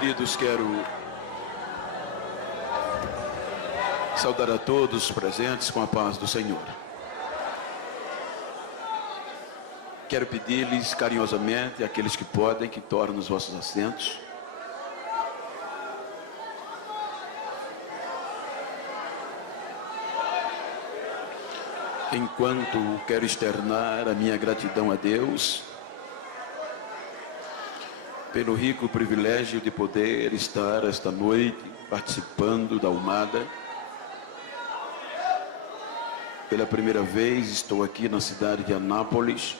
Queridos, quero saudar a todos os presentes com a paz do Senhor. Quero pedir-lhes carinhosamente, àqueles que podem, que tornem os vossos assentos. Enquanto quero externar a minha gratidão a Deus pelo rico privilégio de poder estar esta noite participando da Almada. Pela primeira vez estou aqui na cidade de Anápolis.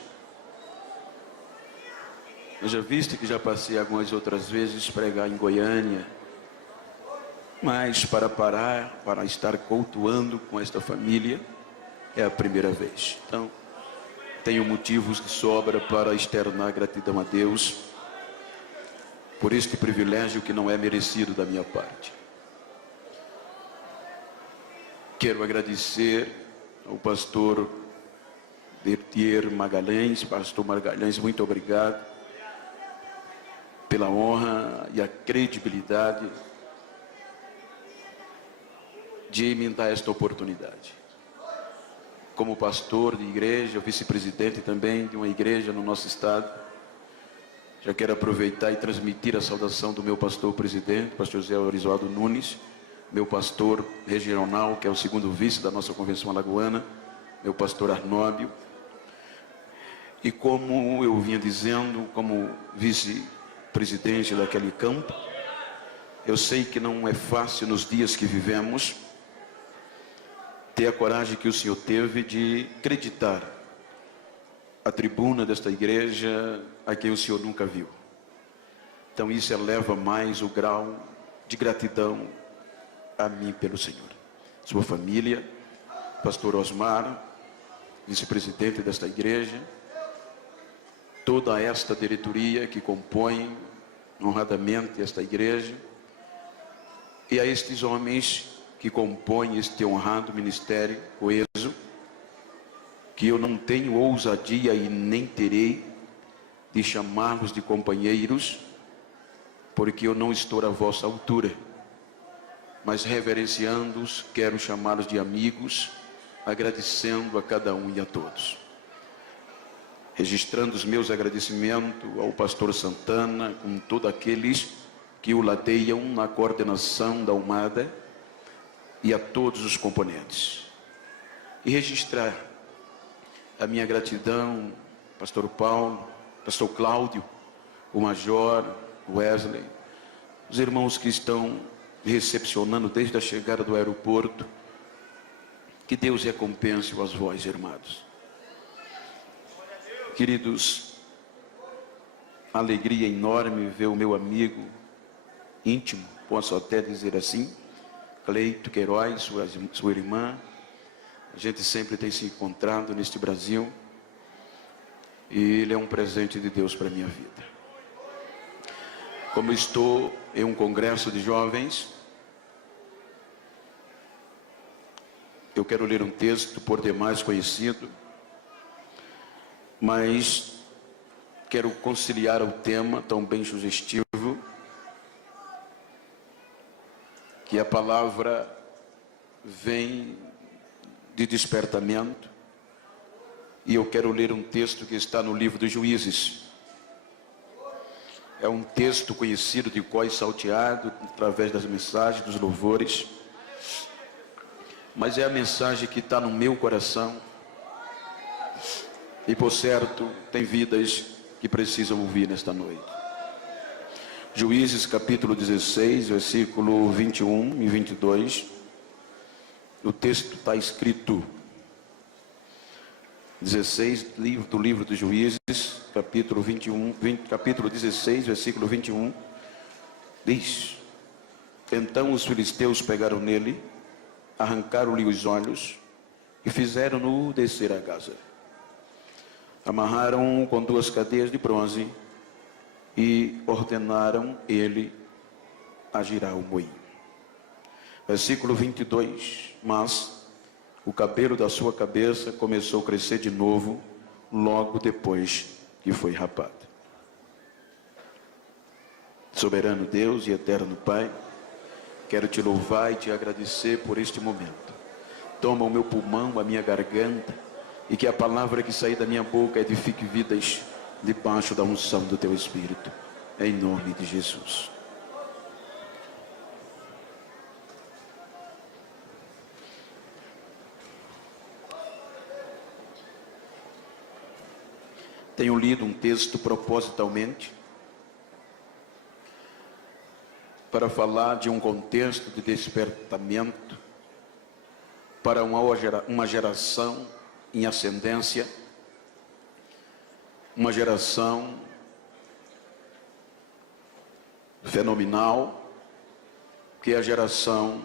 Eu já visto que já passei algumas outras vezes pregar em Goiânia, mas para estar cultuando com esta família é a primeira vez. Então, tenho motivos de sobra para externar gratidão a Deus por este privilégio que não é merecido da minha parte. Quero agradecer ao pastor Bertier Magalhães. Pastor Magalhães, muito obrigado pela honra e a credibilidade de me dar esta oportunidade. Como pastor de igreja, vice-presidente também de uma igreja no nosso estado, já quero aproveitar e transmitir a saudação do meu pastor presidente, pastor José Orivaldo Nunes, meu pastor regional, que é o segundo vice da nossa convenção alagoana, meu pastor Arnóbio. E como eu vinha dizendo, como vice-presidente daquele campo, eu sei que não é fácil nos dias que vivemos ter a coragem que o Senhor teve de acreditar a tribuna desta igreja a quem o Senhor nunca viu. Então isso eleva mais o grau de gratidão a mim pelo Senhor. Sua família, pastor Osmar, vice-presidente desta igreja, toda esta diretoria que compõe honradamente esta igreja, e a estes homens que compõem este honrado ministério coeso, que eu não tenho ousadia e nem terei de chamá-los de companheiros, porque eu não estou à vossa altura, mas reverenciando-os, quero chamá-los de amigos, agradecendo a cada um e a todos. Registrando os meus agradecimentos ao pastor Santana, com todos aqueles que o lateiam na coordenação da Almada, e a todos os componentes. E registrar a minha gratidão, pastor Paulo, pastor Cláudio, o major, Wesley, os irmãos que estão me recepcionando desde a chegada do aeroporto. Que Deus recompense as vós, irmãos. Queridos, alegria enorme ver o meu amigo íntimo, posso até dizer assim, Cleito Queiroz, sua irmã. A gente sempre tem se encontrado neste Brasil, e ele é um presente de Deus para a minha vida. Como estou em um congresso de jovens, eu quero ler um texto por demais conhecido, mas quero conciliar o tema tão bem sugestivo, que a palavra vem de despertamento, e eu quero ler um texto que está no livro dos Juízes. É um texto conhecido de cor salteado, através das mensagens, dos louvores, mas é a mensagem que está no meu coração, e por certo, tem vidas que precisam ouvir nesta noite. Juízes capítulo 16, versículo 21 e 22, o texto está escrito, 16 do livro dos Juízes, capítulo 16, versículo 21, diz: Então os filisteus pegaram nele, arrancaram-lhe os olhos e fizeram-no descer a Gaza. Amarraram-o com 2 cadeias de bronze e ordenaram ele a girar o moinho. Versículo 22, mas o cabelo da sua cabeça começou a crescer de novo, logo depois que foi rapado. Soberano Deus e eterno Pai, quero te louvar e te agradecer por este momento. Toma o meu pulmão, a minha garganta, e que a palavra que sair da minha boca edifique vidas debaixo da unção do teu Espírito. Em nome de Jesus. Tenho lido um texto propositalmente para falar de um contexto de despertamento para uma geração em ascendência, uma geração fenomenal, que é a geração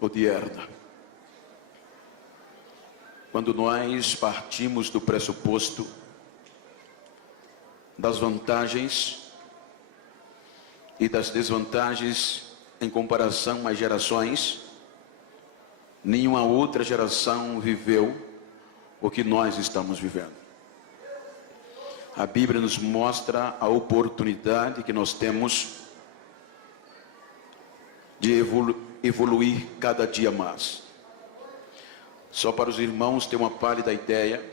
odierna. Quando nós partimos do pressuposto das vantagens e das desvantagens em comparação às gerações, nenhuma outra geração viveu o que nós estamos vivendo. A Bíblia nos mostra a oportunidade que nós temos de evoluir cada dia mais. Só para os irmãos ter uma pálida ideia,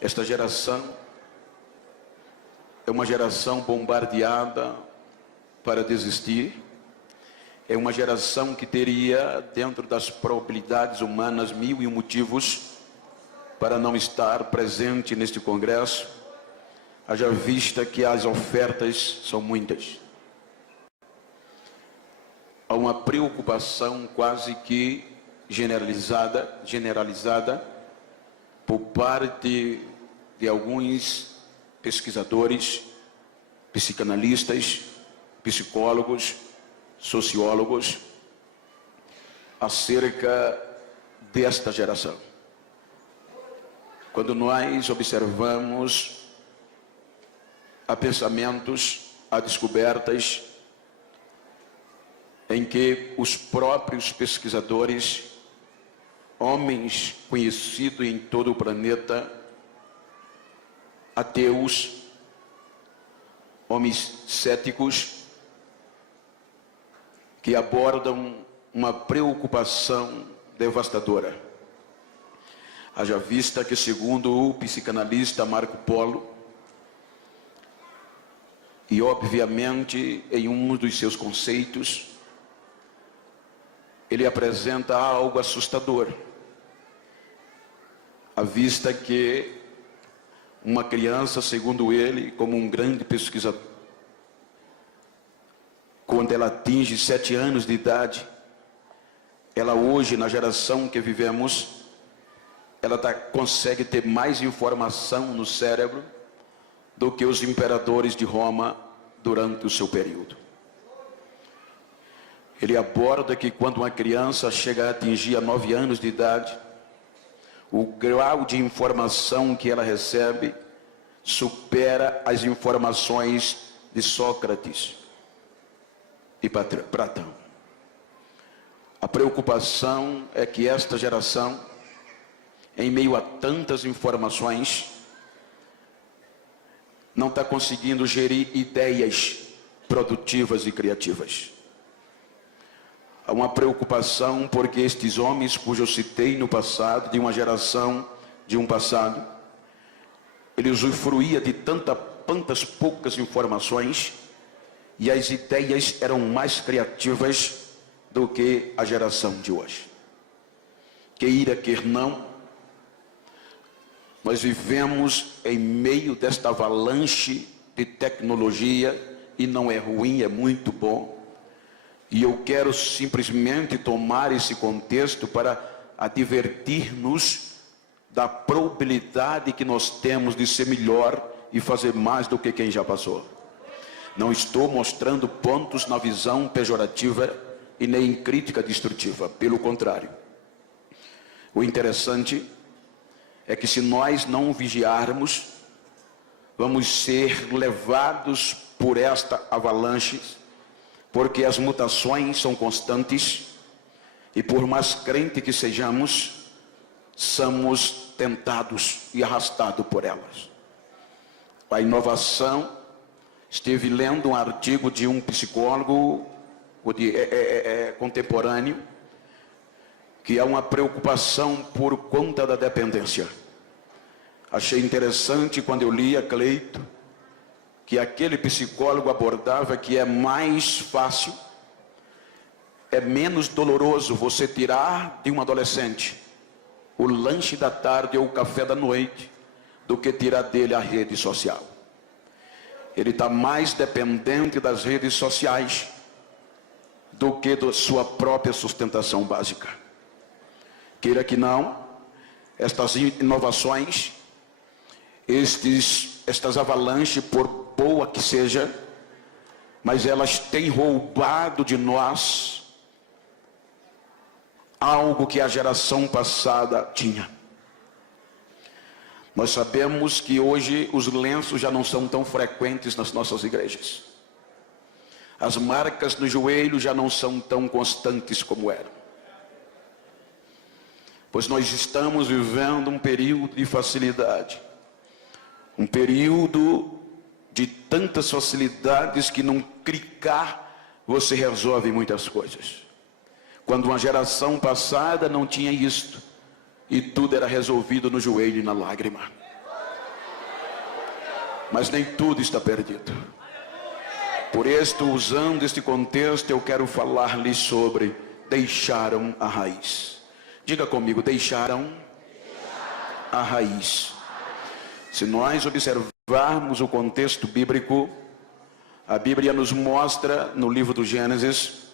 esta geração é uma geração bombardeada para desistir. É uma geração que teria, dentro das probabilidades humanas, 1001 motivos para não estar presente neste congresso, haja vista que as ofertas são muitas. Há uma preocupação quase que generalizada por parte de alguns pesquisadores, psicanalistas, psicólogos, sociólogos, acerca desta geração. Quando nós observamos há pensamentos, há descobertas em que os próprios pesquisadores, homens conhecidos em todo o planeta, ateus, homens céticos, que abordam uma preocupação devastadora. Haja vista que, segundo o psicanalista Marco Polo, e obviamente em um dos seus conceitos, ele apresenta algo assustador, à vista que uma criança, segundo ele, como um grande pesquisador, quando ela atinge 7 anos de idade, ela hoje, na geração que vivemos, ela consegue ter mais informação no cérebro do que os imperadores de Roma durante o seu período. Ele aborda que quando uma criança chega a atingir 9 anos de idade, o grau de informação que ela recebe supera as informações de Sócrates e Platão. A preocupação é que esta geração, em meio a tantas informações, não está conseguindo gerir ideias produtivas e criativas. Há uma preocupação porque estes homens, cujo eu citei no passado, de uma geração, de um passado, ele usufruía de tantas poucas informações, e as ideias eram mais criativas do que a geração de hoje. Queira, quer não, nós vivemos em meio desta avalanche de tecnologia, e não é ruim, é muito bom. E eu quero simplesmente tomar esse contexto para advertir-nos da probabilidade que nós temos de ser melhor e fazer mais do que quem já passou. Não estou mostrando pontos na visão pejorativa e nem crítica destrutiva, pelo contrário. O interessante é que, se nós não vigiarmos, vamos ser levados por esta avalanche, porque as mutações são constantes, e por mais crente que sejamos, somos tentados e arrastados por elas. A inovação Estive lendo um artigo de um psicólogo contemporâneo, que há uma preocupação por conta da dependência. Achei interessante quando eu li a Cleito, que aquele psicólogo abordava que é mais fácil, é menos doloroso você tirar de um adolescente o lanche da tarde ou o café da noite, do que tirar dele a rede social. Ele está mais dependente das redes sociais do que da sua própria sustentação básica. Queira que não, estas inovações, estas avalanches, por boa que seja, mas elas têm roubado de nós algo que a geração passada tinha. Nós sabemos que hoje os lenços já não são tão frequentes nas nossas igrejas. As marcas no joelho já não são tão constantes como eram. Pois nós estamos vivendo um período de facilidade. Um período de tantas facilidades que num clicar você resolve muitas coisas. Quando uma geração passada não tinha isto, e tudo era resolvido no joelho e na lágrima. Mas nem tudo está perdido. Por isso, usando este contexto, eu quero falar-lhe sobre deixaram a raiz. Diga comigo, deixaram a raiz. Se nós observarmos o contexto bíblico, a Bíblia nos mostra no livro do Gênesis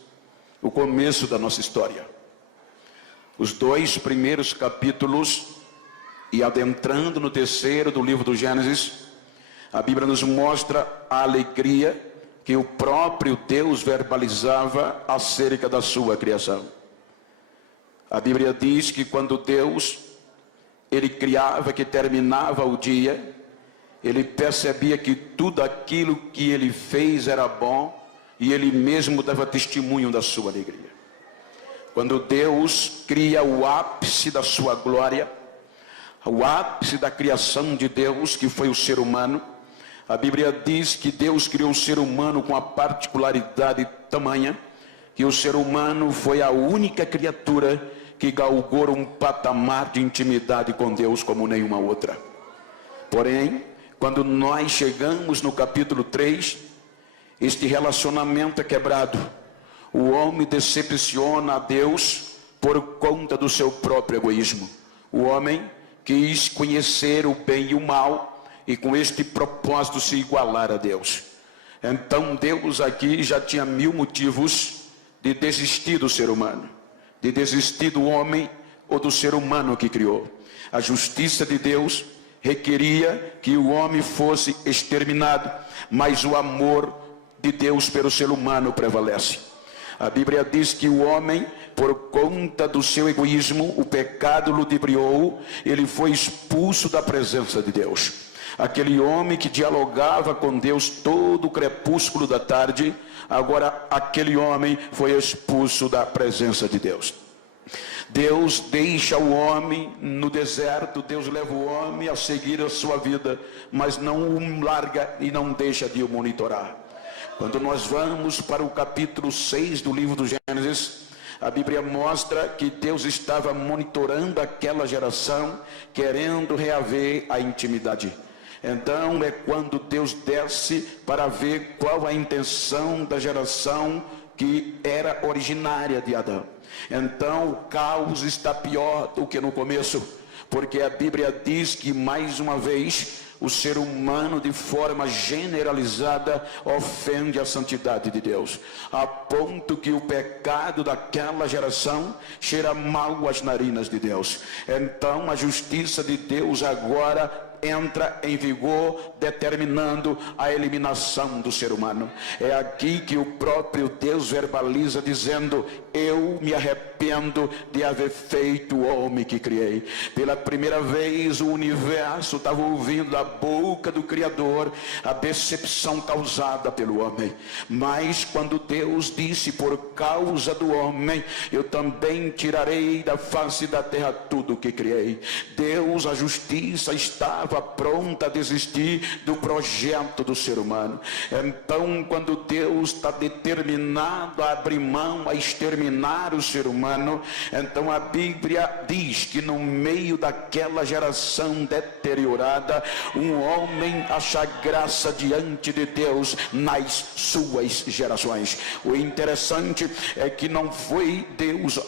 o começo da nossa história. Os 2 primeiros capítulos e adentrando no 3º do livro do Gênesis, a Bíblia nos mostra a alegria que o próprio Deus verbalizava acerca da sua criação. A Bíblia diz que quando Deus, ele criava, que terminava o dia, ele percebia que tudo aquilo que ele fez era bom, e ele mesmo dava testemunho da sua alegria. Quando Deus cria o ápice da sua glória, o ápice da criação de Deus, que foi o ser humano, a Bíblia diz que Deus criou o ser humano com a particularidade tamanha, que o ser humano foi a única criatura que galgou um patamar de intimidade com Deus como nenhuma outra. Porém, quando nós chegamos no capítulo 3, este relacionamento é quebrado. O homem decepciona a Deus por conta do seu próprio egoísmo. O homem quis conhecer o bem e o mal e com este propósito se igualar a Deus. Então Deus aqui já tinha 1000 motivos de desistir do ser humano, de desistir do homem ou do ser humano que criou. A justiça de Deus requeria que o homem fosse exterminado, mas o amor de Deus pelo ser humano prevalece. A Bíblia diz que o homem, por conta do seu egoísmo, o pecado ludibriou, ele foi expulso da presença de Deus. Aquele homem que dialogava com Deus todo o crepúsculo da tarde, agora aquele homem foi expulso da presença de Deus. Deus deixa o homem no deserto, Deus leva o homem a seguir a sua vida, mas não o larga e não deixa de o monitorar. Quando nós vamos para o capítulo 6 do livro do Gênesis, a Bíblia mostra que Deus estava monitorando aquela geração, querendo reaver a intimidade. Então é quando Deus desce para ver qual a intenção da geração que era originária de Adão. Então o caos está pior do que no começo, porque a Bíblia diz que mais uma vez o ser humano, de forma generalizada, ofende a santidade de Deus, a ponto que o pecado daquela geração cheira mal às narinas de Deus. Então a justiça de Deus agora entra em vigor, determinando a eliminação do ser humano. É aqui que o próprio Deus verbaliza, dizendo: eu me arrependo de haver feito o homem que criei. Pela primeira vez o universo estava ouvindo da boca do Criador a decepção causada pelo homem. Mas quando Deus disse, por causa do homem, eu também tirarei da face da terra tudo o que criei. Deus, a justiça, estava pronta a desistir do projeto do ser humano. Então, quando Deus está determinado a abrir mão, a exterminar o ser humano, então a Bíblia diz que no meio daquela geração deteriorada, um homem acha graça diante de Deus nas suas gerações. O interessante é que não foi Deus,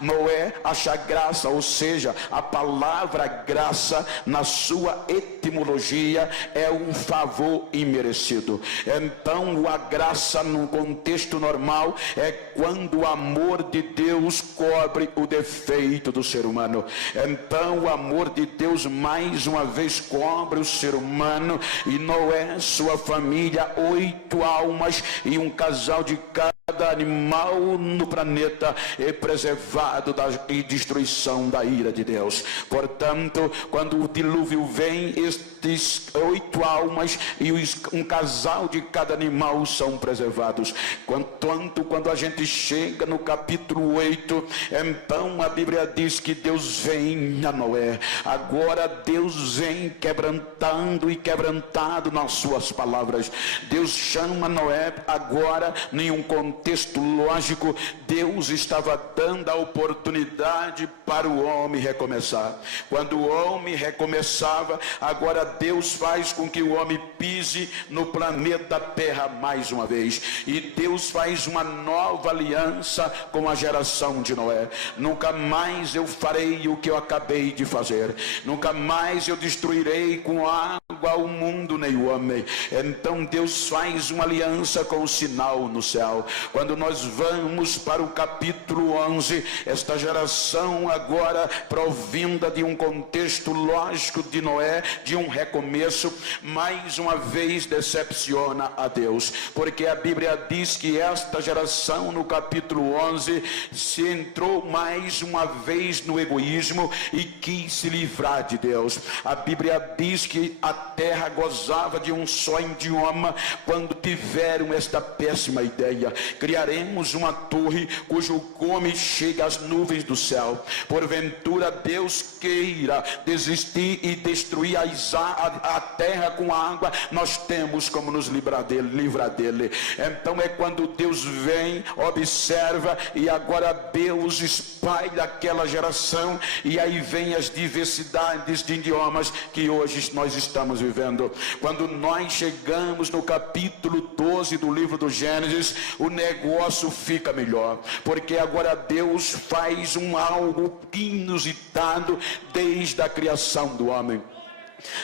Noé achar graça, ou seja, a palavra graça na sua etimologia é um favor imerecido. Então a graça no contexto normal é quando o amor de Deus cobre o defeito do ser humano. Então o amor de Deus mais uma vez cobre o ser humano, e Noé, sua família, 8 almas e um casal de cada animal no planeta é preservado da destruição da ira de Deus. Portanto, quando o dilúvio vem, estes 8 almas e um casal de cada animal são preservados. Quanto quando a gente chega no capítulo 8, então a Bíblia diz que Deus vem a Noé. Agora Deus vem quebrantando e quebrantado nas suas palavras. Deus chama Noé agora em um contexto lógico. Deus estava dando a oportunidade para o homem recomeçar. Quando o homem recomeçava, agora Deus faz com que o homem pise no planeta Terra mais uma vez, e Deus faz uma nova aliança com a geração de Noé. Nunca mais eu farei o que eu acabei de fazer, nunca mais eu destruirei com água o mundo nem o homem. Então Deus faz uma aliança com o sinal no céu. Quando nós vamos para o capítulo 11, esta geração agora provinda de um contexto lógico de Noé, de um recomeço, mais uma vez decepciona a Deus, porque a Bíblia diz que esta geração no capítulo 11 se entrou mais uma vez no egoísmo e quis se livrar de Deus. A Bíblia diz que a terra gozava de um só idioma quando tiveram esta péssima ideia: criaremos uma torre cujo cume chega às nuvens do céu. Porventura Deus queira desistir e destruir a terra com água, nós temos como nos livrar dele. Então é quando Deus vem, observa, e agora Deus espalha aquela geração, e aí vem as diversidades de idiomas que hoje nós estamos vivendo. Quando nós chegamos no capítulo 12 do livro do Gênesis, o negócio fica melhor, porque agora Deus faz algo inusitado desde a criação do homem.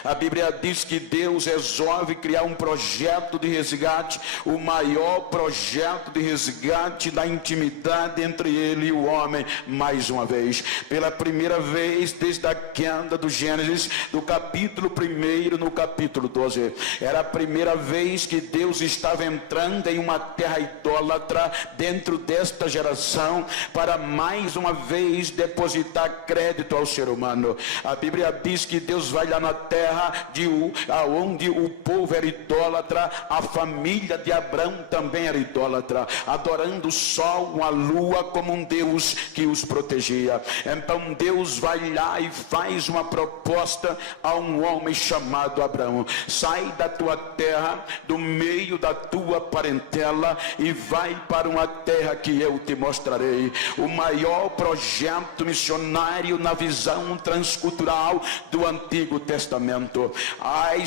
A Bíblia diz que Deus resolve criar um projeto de resgate, o maior projeto de resgate da intimidade entre ele e o homem, mais uma vez. Pela primeira vez desde a queda do Gênesis, do capítulo 1 no capítulo 12. Era a primeira vez que Deus estava entrando em uma terra idólatra dentro desta geração, para mais uma vez depositar crédito ao ser humano. A Bíblia diz que Deus vai lá na terra onde o povo era idólatra. A família de Abraão também era idólatra, adorando o sol, a lua como um Deus que os protegia. Então Deus vai lá e faz uma proposta a um homem chamado Abraão: sai da tua terra, do meio da tua parentela, e vai para uma terra que eu te mostrarei. O maior projeto missionário na visão transcultural do Antigo Testamento.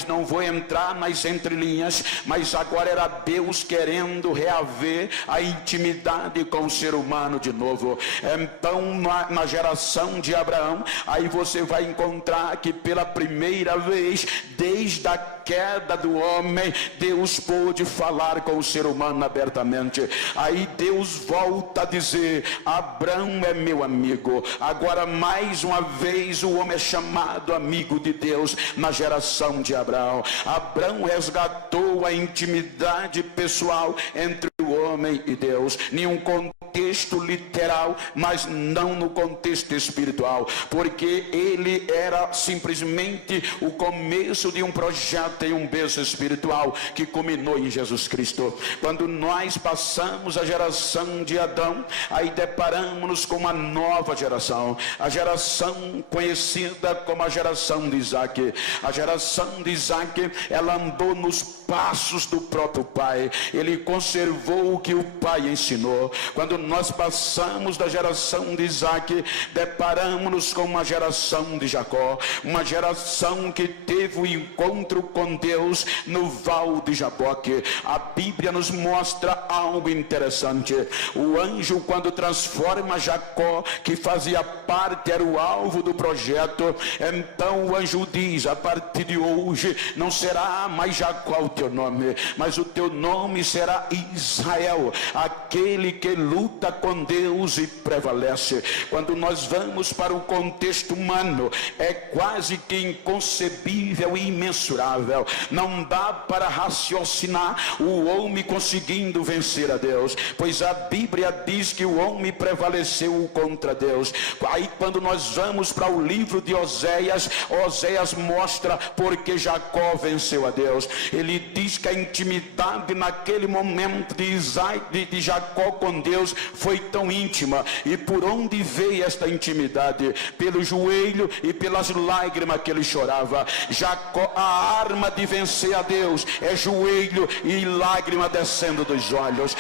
Não vou entrar nas entrelinhas, mas agora era Deus querendo reaver a intimidade com o ser humano de novo. Então na geração de Abraão, aí você vai encontrar que pela primeira vez desde a queda do homem, Deus pôde falar com o ser humano abertamente. Aí Deus volta a dizer: Abraão é meu amigo. Agora mais uma vez o homem é chamado amigo de Deus na geração de Abraão. Abraão resgatou a intimidade pessoal entre o homem e Deus, em um contexto literal, mas não no contexto espiritual, porque ele era simplesmente o começo de um projeto e um berço espiritual que culminou em Jesus Cristo. Quando nós passamos a geração de Adão, aí deparamos-nos com uma nova geração, a geração conhecida como a geração de Isaac. A geração de Isaac, ela andou nos passos do próprio pai, ele conservou o que o pai ensinou. Quando nós passamos da geração de Isaac, deparamos-nos com uma geração de Jacó, uma geração que teve o encontro com Deus no val de Jaboque. A Bíblia nos mostra algo interessante. O anjo, quando transforma Jacó, que fazia parte, era o alvo do projeto, então o anjo diz: a partir de hoje não será mais Jacó o teu nome, mas o teu nome será Israel, aquele que luta com Deus e prevalece. Quando nós vamos para o contexto humano, é quase que inconcebível e imensurável. Não dá para raciocinar o homem conseguindo vencer a Deus, pois a Bíblia diz que o homem prevaleceu contra Deus. Aí quando nós vamos para o livro de Oséias, Oséias mostra porque Jacó venceu a Deus. Ele diz que a intimidade naquele momento de Jacó com Deus foi tão íntima. E por onde veio esta intimidade? Pelo joelho e pelas lágrimas que ele chorava. Jacó, a arma de vencer a Deus é joelho e lágrima descendo dos olhos.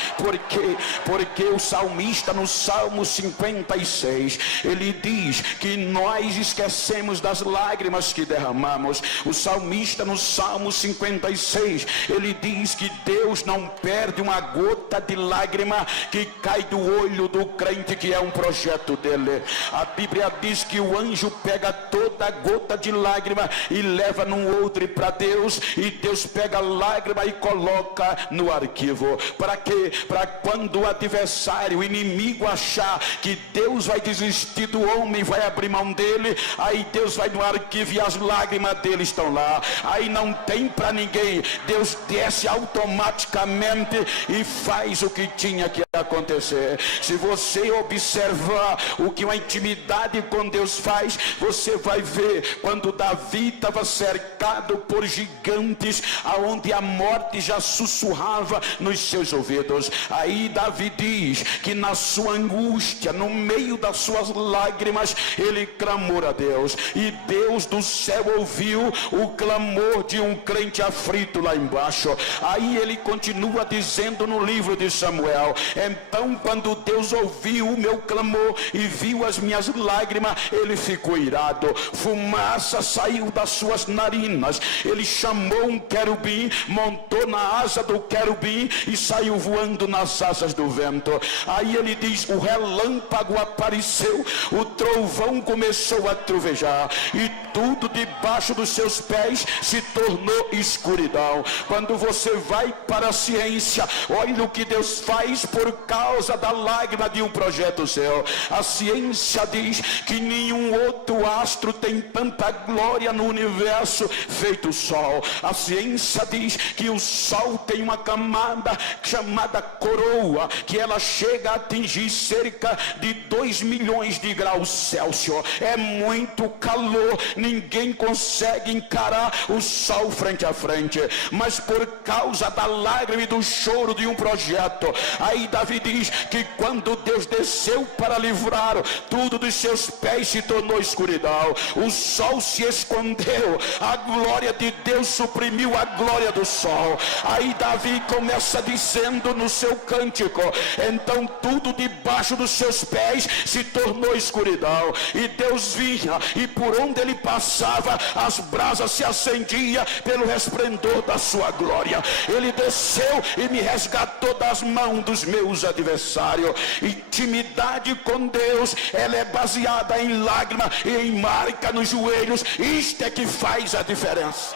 Porque o salmista no Salmo 56, ele diz que nós esquecemos das lágrimas que derramamos. O salmista no Salmo 56, ele diz que Deus não perde uma gota de lágrima que cai do olho do crente, que é um projeto dele. A Bíblia diz que o anjo pega toda gota de lágrima e leva num outro para Deus, e Deus pega a lágrima e coloca no arquivo. Para quê? Para quando o adversário, o inimigo, achar que Deus vai desistir do homem, vai abrir mão dele, aí Deus vai no arquivo e as lágrimas dele estão lá. Aí não tem para ninguém. Deus desce automaticamente e faz o que tinha que acontecer. Se você observar o que uma intimidade com Deus faz, você vai ver quando Davi estava cercado por gigantes, aonde a morte já sussurrava nos seus ouvidos. Aí Davi diz que na sua angústia, no meio das suas lágrimas, ele clamou a Deus, e Deus do céu ouviu o clamor de um crente aflito lá embaixo. Aí ele continua dizendo no livro de Samuel: então quando Deus ouviu o meu clamor e viu as minhas lágrimas, ele ficou irado, fumaça saiu das suas narinas, ele chamou um querubim, montou na asa do querubim e saiu voando nas asas do vento. Aí ele diz: o relâmpago apareceu, o trovão começou a trovejar, e tudo debaixo dos seus pés se tornou escuridão. Quando você vai para a ciência, olha o que Deus faz por causa da lágrima de um projeto seu. A ciência diz que nenhum outro astro tem tanta glória no universo feito o Sol. A ciência diz que o Sol tem uma camada chamada coroa, que ela chega a atingir cerca de 2 milhões de graus Celsius. É muito calor, ninguém consegue encarar o Sol frente a frente. Mas por causa da lágrima e do choro de um projeto, aí Davi diz que quando Deus desceu para livrar, tudo dos seus pés se tornou escuridão, o sol se escondeu, a glória de Deus suprimiu a glória do sol. Aí Davi começa dizendo no seu cântico: então tudo debaixo dos seus pés se tornou escuridão, e Deus vinha, e por onde ele passava, as brasas se acendiam pelo resplendor da sua glória. Ele desceu e me resgatou das mãos dos meus adversários. Intimidade com Deus, ela é baseada em lágrima e em marca nos joelhos. Isto é que faz a diferença.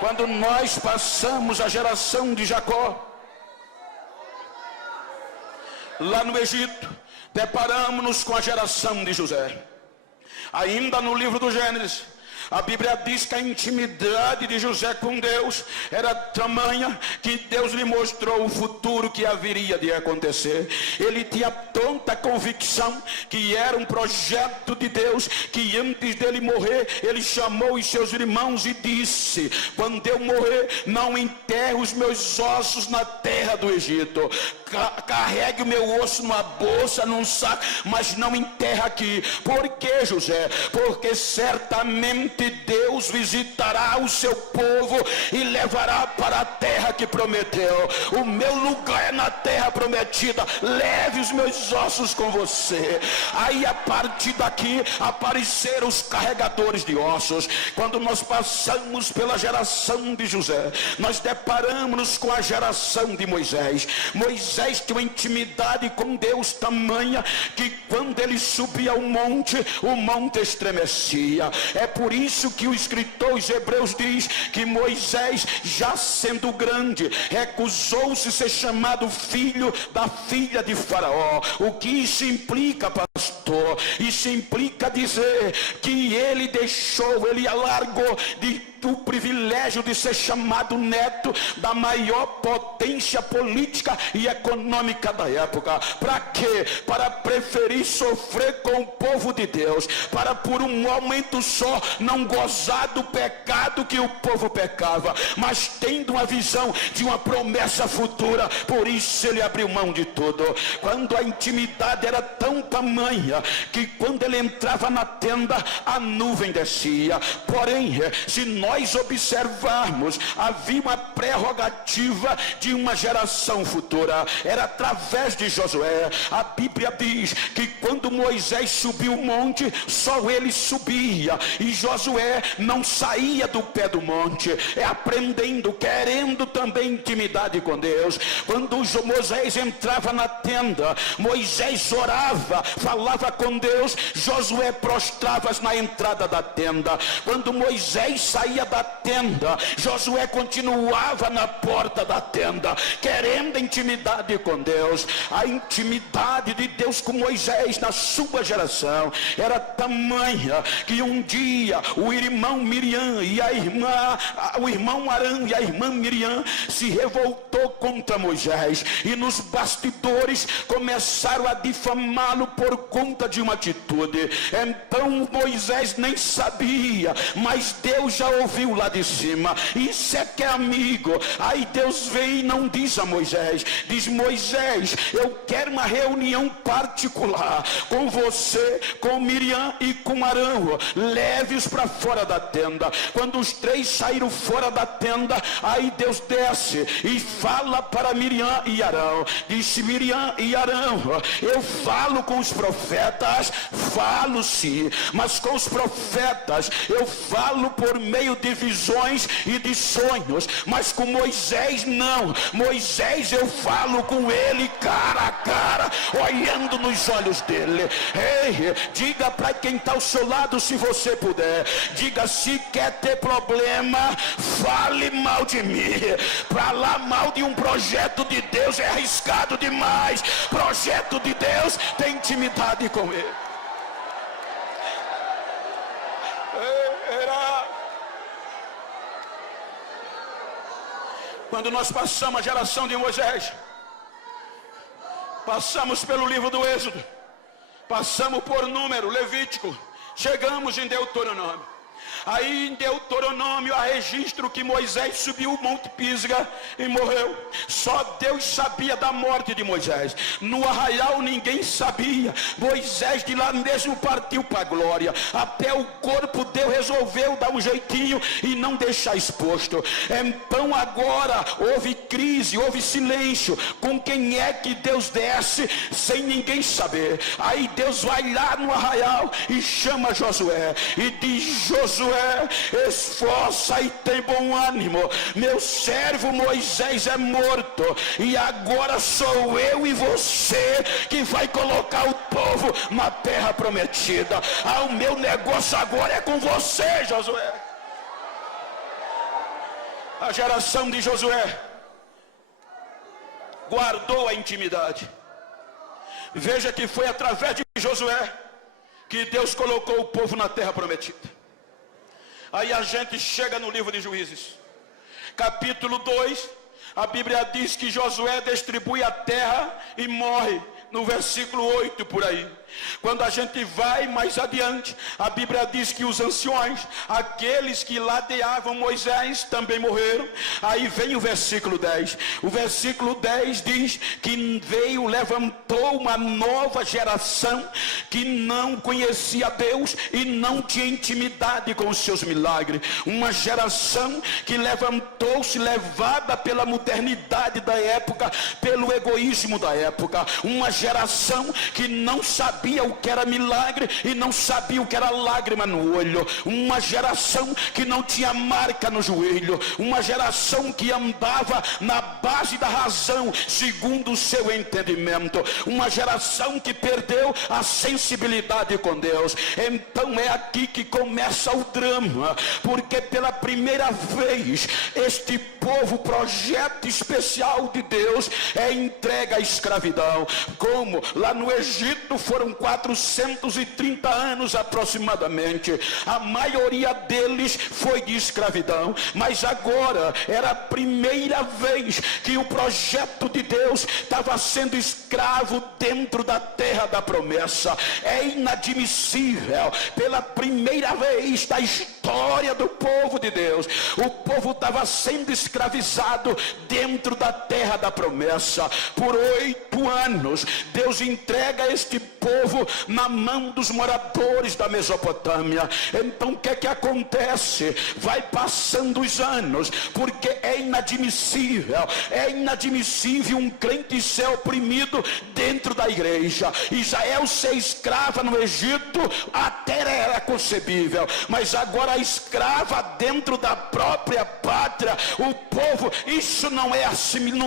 Quando nós passamos a geração de Jacó lá no Egito, deparamos-nos com a geração de José. Ainda no livro do Gênesis, A Bíblia diz que a intimidade de José com Deus era tamanha que Deus lhe mostrou o futuro que haveria de acontecer. Ele tinha tanta convicção que era um projeto de Deus, que antes dele morrer, ele chamou os seus irmãos e disse: quando eu morrer, não enterre os meus ossos na terra do Egito. Carregue o meu osso numa bolsa, num saco, mas não enterra aqui. Por que, José? Porque certamente Deus visitará o seu povo e levará para a terra que prometeu. O meu lugar é na terra prometida. Leve os meus ossos com você. Aí a partir daqui apareceram os carregadores de ossos. Quando nós passamos pela geração de José, nós deparamos com a geração de Moisés. Moisés tinha uma intimidade com Deus tamanha que quando ele subia ao monte, o monte estremecia. É por isso que o escritor aos Hebreus diz que Moisés, já sendo grande, recusou-se ser chamado filho da filha de Faraó. O que isso implica, pastor? Isso implica dizer que ele alargou o privilégio de ser chamado neto da maior potência política e econômica da época. Para quê? Para preferir sofrer com o povo de Deus, para por um momento só não gozar do pecado que o povo pecava, mas tendo uma visão de uma promessa futura. Por isso ele abriu mão de tudo. Quando a intimidade era tão tamanha que quando ele entrava na tenda, a nuvem descia. Porém, se nós observarmos, havia uma prerrogativa de uma geração futura. Era através de Josué. A Bíblia diz que quando Moisés subiu o monte, só ele subia, e Josué não saía do pé do monte, aprendendo, querendo também intimidade com Deus. Quando Moisés entrava na tenda, Moisés orava, falava com Deus, Josué prostrava-se na entrada da tenda. Quando Moisés saía da tenda, Josué continuava na porta da tenda, querendo intimidade com Deus. A intimidade de Deus com Moisés na sua geração era tamanha que um dia o irmão Miriam e o irmão Arão e a irmã Miriam se revoltou contra Moisés, e nos bastidores começaram a difamá-lo por conta de uma atitude. Então Moisés nem sabia, mas Deus já ouviu lá de cima. Isso é que é amigo. Aí Deus vem e não diz a Moisés, diz: Moisés, eu quero uma reunião particular com você, com Miriam e com Arão. Leve-os para fora da tenda. Quando os três saíram fora da tenda, aí Deus desce e fala para Miriam e Arão. Disse: Miriam e Arão, eu falo com os profetas, falo sim, mas com os profetas eu falo por meio de visões e de sonhos, mas com Moisés não. Moisés eu falo com ele cara a cara, olhando nos olhos dele. Ei, diga para quem está ao seu lado, se você puder, diga: se quer ter problema, fale mal de mim. Falar mal de um projeto de Deus é arriscado demais. Projeto de Deus tem intimidade com ele. Quando nós passamos a geração de Moisés, passamos pelo livro do Êxodo, passamos por Número, Levítico, chegamos em Deuteronômio. Aí em Deuteronômio há registro que Moisés subiu o Monte Pisga e morreu. Só Deus sabia da morte de Moisés. No arraial ninguém sabia. Moisés de lá mesmo partiu para a glória. Até o corpo Deus resolveu dar um jeitinho e não deixar exposto. Então agora houve crise, houve silêncio. Com quem é que Deus desce sem ninguém saber? Aí Deus vai lá no arraial e chama Josué e diz: Josué, esforça e tem bom ânimo, meu servo Moisés é morto, e agora sou eu e você que vai colocar o povo na terra prometida. O meu negócio agora é com você, Josué. A geração de Josué guardou a intimidade. Veja que foi através de Josué que Deus colocou o povo na terra prometida. Aí a gente chega no livro de Juízes, capítulo 2, a Bíblia diz que Josué distribui a terra e morre, no versículo 8 por aí. Quando a gente vai mais adiante, a Bíblia diz que os anciões, aqueles que ladeavam Moisés, também morreram. Aí vem o versículo 10. O versículo 10 diz que levantou uma nova geração que não conhecia Deus e não tinha intimidade com os seus milagres. Uma geração que levantou-se levada pela modernidade da época, pelo egoísmo da época. Uma geração que não sabia o que era milagre e não sabia o que era lágrima no olho. Uma geração que não tinha marca no joelho. Uma geração que andava na base da razão, segundo o seu entendimento. Uma geração que perdeu a sensibilidade com Deus. Então é aqui que começa o drama, porque pela primeira vez este povo, projeto especial de Deus, é entregue à escravidão. Como lá no Egito foram 430 anos aproximadamente, a maioria deles foi de escravidão, mas agora era a primeira vez que o projeto de Deus estava sendo escravo dentro da terra da promessa. É inadmissível, pela primeira vez da história do povo de Deus, o povo estava sendo escravizado dentro da terra da promessa. Por 8 anos Deus entrega este povo na mão dos moradores da Mesopotâmia. Então o que é que acontece? Vai passando os anos, porque é inadmissível um crente ser oprimido dentro da igreja. Israel ser escrava no Egito até era concebível, mas agora escrava dentro da própria pátria, o povo, isso não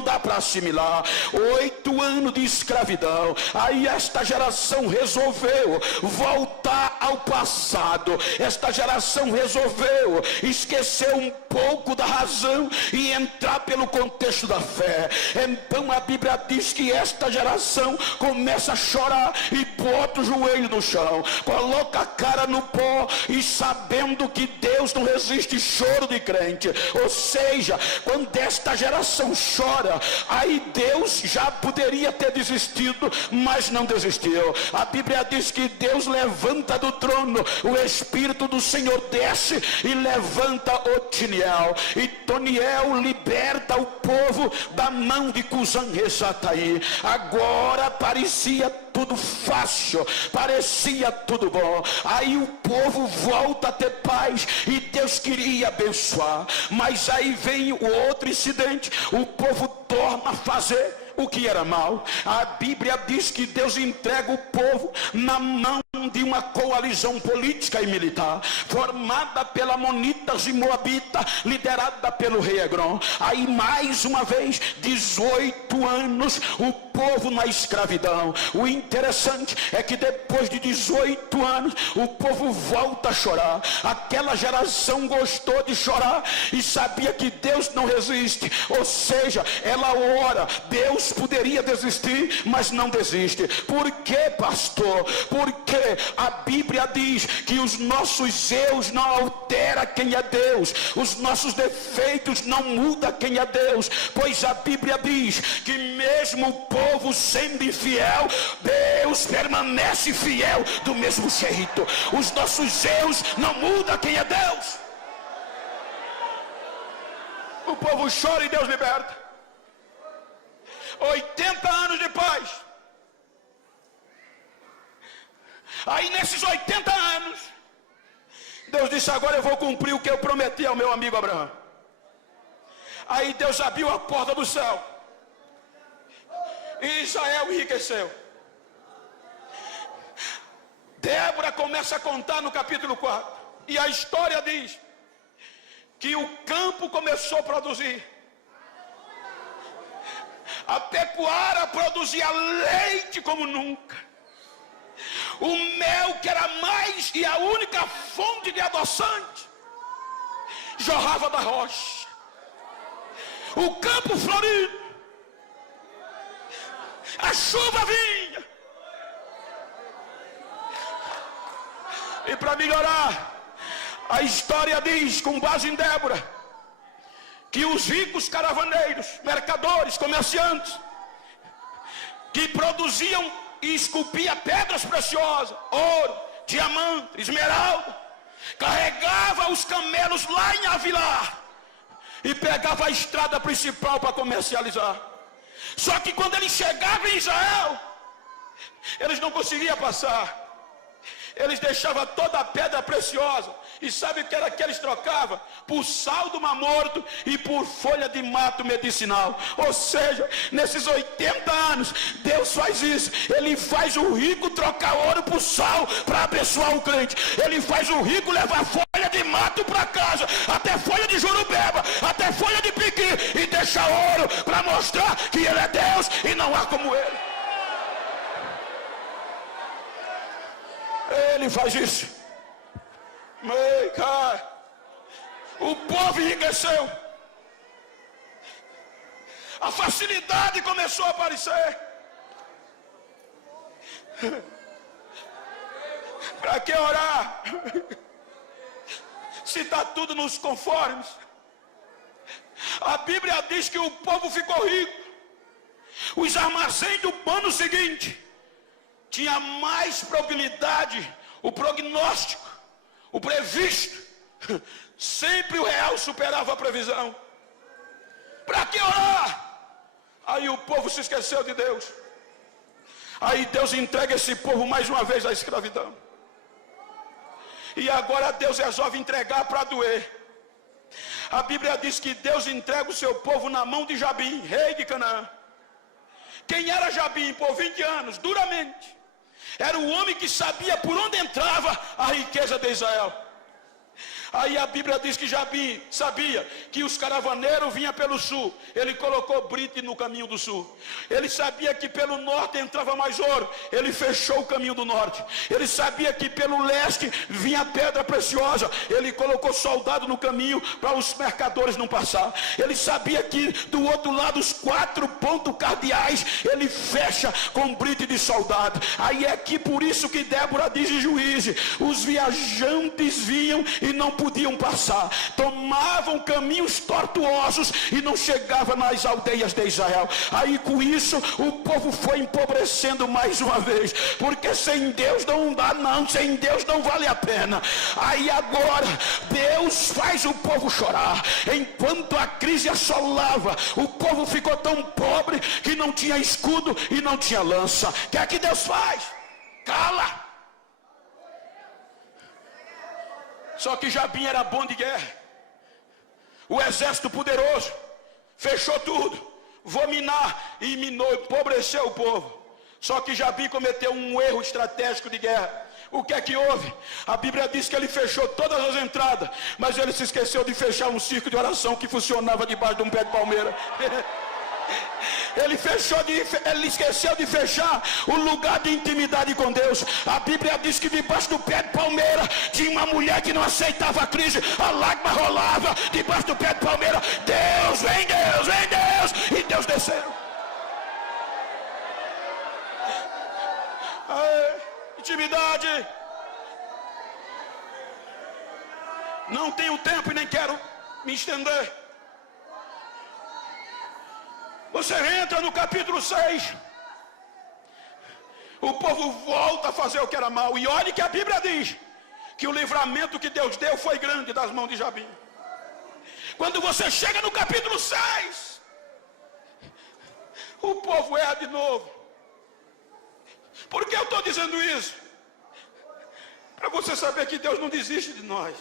dá para assimilar. 8 anos de escravidão. Aí esta geração resolveu voltar ao passado. Esta geração resolveu esquecer um pouco da razão e entrar pelo contexto da fé. Então a Bíblia diz que esta geração começa a chorar e bota o joelho no chão, coloca a cara no pó, e sabendo que Deus não resiste choro de crente. Ou seja, quando esta geração chora, aí Deus já poderia ter desistido, mas não desistiu. A Bíblia diz que Deus levanta do trono, o Espírito do Senhor desce e levanta Otiniel, e Toniel liberta o povo da mão de Cusã-Risataí. Agora parecia tudo fácil, parecia tudo bom. Aí o povo volta a ter paz e Deus queria abençoar, mas aí vem o outro incidente. O povo torna a fazer o que era mal. A Bíblia diz que Deus entrega o povo na mão de uma coalizão política e militar, formada pela Amonitas e Moabita, liderada pelo rei Egrom. Aí mais uma vez, 18 anos, o povo na escravidão. O interessante é que depois de 18 anos, o povo volta a chorar. Aquela geração gostou de chorar e sabia que Deus não resiste, ou seja, ela ora. Deus poderia desistir, mas não desiste. Por que, pastor? Porque a Bíblia diz que os nossos erros não alteram quem é Deus, os nossos defeitos não mudam quem é Deus, pois a Bíblia diz que mesmo o povo sendo infiel, Deus permanece fiel do mesmo jeito. Os nossos erros não mudam quem é Deus. O povo chora e Deus liberta. 80 anos de paz. Aí nesses 80 anos, Deus disse: agora eu vou cumprir o que eu prometi ao meu amigo Abraão. Aí Deus abriu a porta do céu e Israel enriqueceu. Débora começa a contar no capítulo 4, e a história diz que o campo começou a produzir, a pecuária produzia leite como nunca, o mel, que era mais e a única fonte de adoçante, jorrava da rocha, o campo florido, a chuva vinha. E para melhorar, A história diz, com base em Débora, que os ricos caravaneiros, mercadores, comerciantes, que produziam e esculpiam pedras preciosas, ouro, diamante, esmeralda, carregava os camelos lá em Avilar e pegava a estrada principal para comercializar. Só que quando eles chegavam em Israel, eles não conseguiam passar. Eles deixavam toda a pedra preciosa. E sabe o que era que eles trocavam? Por sal do Mar Morto e por folha de mato medicinal. Ou seja, nesses 80 anos, Deus faz isso. Ele faz o rico trocar ouro por sal para abençoar o crente. Ele faz o rico levar folha de mato para casa, até folha de jurubeba, até folha de piqui, e deixar ouro para mostrar que ele é Deus e não há como ele. Ele faz isso. O povo enriqueceu. A facilidade começou a aparecer. Para que orar? Se está tudo nos conformes. A Bíblia diz que o povo ficou rico. Os armazéns do ano seguinte tinha mais probabilidade, o prognóstico, o previsto, sempre o real superava a previsão. Para que orar? Aí o povo se esqueceu de Deus. Aí Deus entrega esse povo mais uma vez à escravidão. E agora Deus resolve entregar para doer. A Bíblia diz que Deus entrega o seu povo na mão de Jabim, rei de Canaã. Quem era Jabim? Por 20 anos, duramente. Era o homem que sabia por onde entrava a riqueza de Israel. Aí a Bíblia diz que Jabim sabia que os caravaneiros vinham pelo sul. Ele colocou brite no caminho do sul. Ele sabia que pelo norte entrava mais ouro. Ele fechou o caminho do norte. Ele sabia que pelo leste vinha pedra preciosa. Ele colocou soldado no caminho para os mercadores não passar. Ele sabia que do outro lado os 4 pontos cardeais ele fecha com brite de soldado. Aí é que por isso que Débora diz em Juízes: os viajantes vinham e não podiam passar, tomavam caminhos tortuosos e não chegavam nas aldeias de Israel. Aí com isso o povo foi empobrecendo mais uma vez, porque sem Deus não dá não, sem Deus não vale a pena. Aí agora Deus faz o povo chorar. Enquanto a crise assolava, o povo ficou tão pobre que não tinha escudo e não tinha lança. O que é que Deus faz? Cala! Só que Jabim era bom de guerra. O exército poderoso fechou tudo, vou minar, e minou, empobreceu o povo. Só que Jabim cometeu um erro estratégico de guerra. O que é que houve? A Bíblia diz que ele fechou todas as entradas, mas ele se esqueceu de fechar um circo de oração que funcionava debaixo de um pé de palmeira. Ele esqueceu de fechar o lugar de intimidade com Deus. A Bíblia diz que debaixo do pé de palmeira tinha uma mulher que não aceitava a crise. A lágrima rolava debaixo do pé de palmeira. Deus, vem Deus, vem Deus. E Deus desceu. Intimidade. Não tenho tempo e nem quero me estender. Você entra no capítulo 6. O povo volta a fazer o que era mal. E olhe que a Bíblia diz que o livramento que Deus deu foi grande das mãos de Jabim. Quando você chega no capítulo 6, o povo erra de novo. Por que eu estou dizendo isso? Para você saber que Deus não desiste de nós.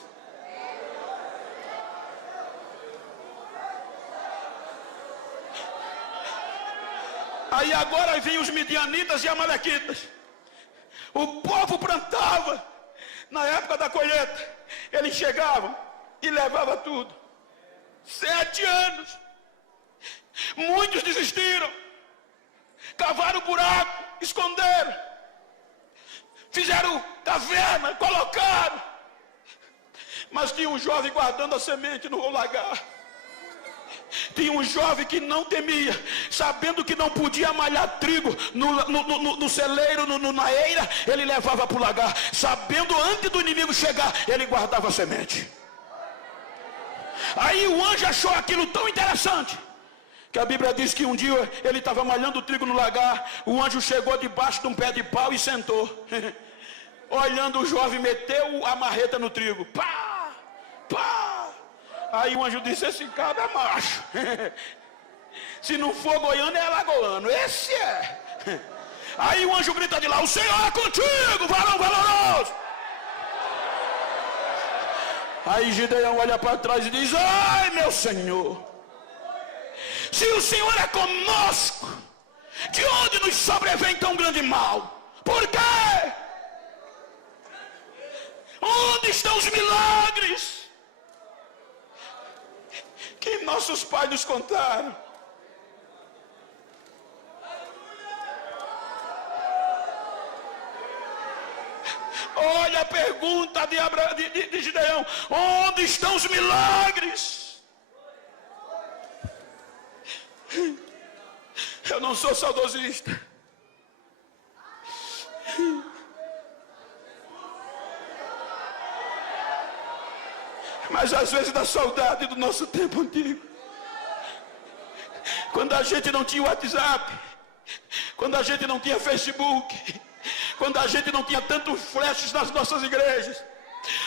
Aí agora vêm os midianitas e amalequitas. O povo plantava. Na época da colheita, eles chegavam e levavam tudo. 7 anos. Muitos desistiram. Cavaram buraco, esconderam. Fizeram caverna, colocaram. Mas tinha um jovem guardando a semente no lagar. Tinha um jovem que não temia, sabendo que não podia malhar trigo no celeiro, na eira, ele levava para o lagar. Sabendo antes do inimigo chegar, ele guardava a semente. Aí o anjo achou aquilo tão interessante, que a Bíblia diz que um dia ele estava malhando trigo no lagar. O anjo chegou debaixo de um pé de pau e sentou. Olhando o jovem, meteu a marreta no trigo. Pá! Pá! Aí o anjo disse: esse cabra é macho. Se não for goiano, é alagoano. Esse é. Aí o anjo grita de lá: o Senhor é contigo, varão valoroso. Aí Gideão olha para trás e diz: ai, meu Senhor, se o Senhor é conosco, de onde nos sobrevém tão grande mal? Por quê? Onde estão os milagres que nossos pais nos contaram? Olha a pergunta de Gideão: onde estão os milagres? Eu não sou saudosista, mas às vezes dá saudade do nosso tempo antigo, quando a gente não tinha WhatsApp, quando a gente não tinha Facebook, quando a gente não tinha tantos flashes nas nossas igrejas,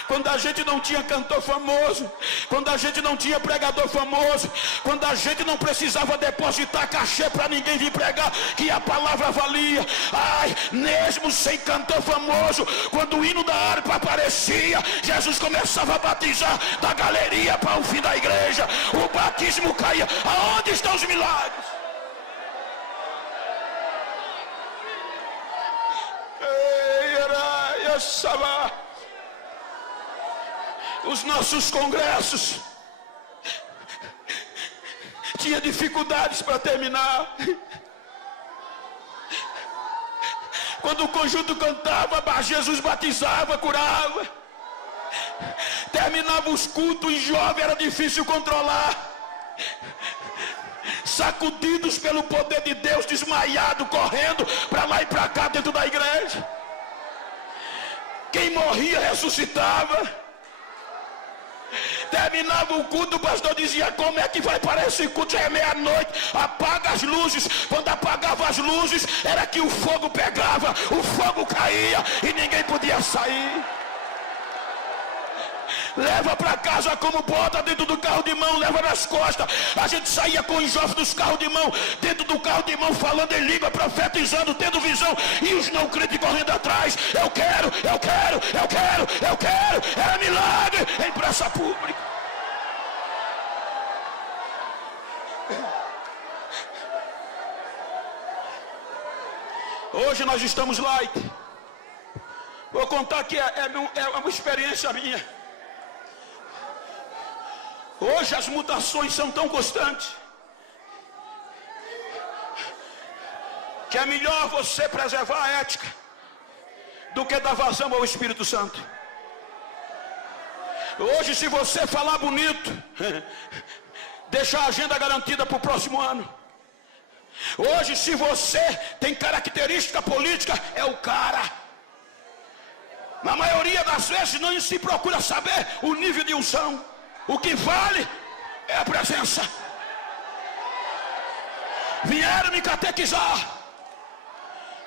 quando a gente não tinha cantor famoso, quando a gente não tinha pregador famoso, quando a gente não precisava depositar cachê para ninguém vir pregar, que a palavra valia. Ai, mesmo sem cantor famoso, quando o hino da harpa aparecia, Jesus começava a batizar da galeria para o fim da igreja, o batismo caía. Aonde estão os milagres? Os nossos congressos tinha dificuldades para terminar. Quando o conjunto cantava, Jesus batizava, curava. Terminava os cultos e jovem era difícil controlar. Sacudidos pelo poder de Deus, desmaiado, correndo para lá e para cá dentro da igreja. Quem morria ressuscitava. Terminava o culto, o pastor dizia: como é que vai parar esse culto? Já é meia-noite, apaga as luzes. Quando apagava as luzes, era que o fogo pegava, o fogo caía e ninguém podia sair. Leva para casa como bota dentro do carro de mão, leva nas costas. A gente saía com os jovens dos carros de mão, dentro do carro de mão, falando em língua, profetizando, tendo visão, e os não crentes correndo atrás. Eu quero, eu quero, eu quero, eu quero. Era milagre em praça pública. Hoje nós estamos light. Vou contar que é uma experiência minha. Hoje as mutações são tão constantes que é melhor você preservar a ética do que dar vazão ao Espírito Santo. Hoje, se você falar bonito, deixa a agenda garantida para o próximo ano. Hoje, se você tem característica política, é o cara. Na maioria das vezes não se procura saber o nível de unção. O que vale é a presença. Vieram me catequizar.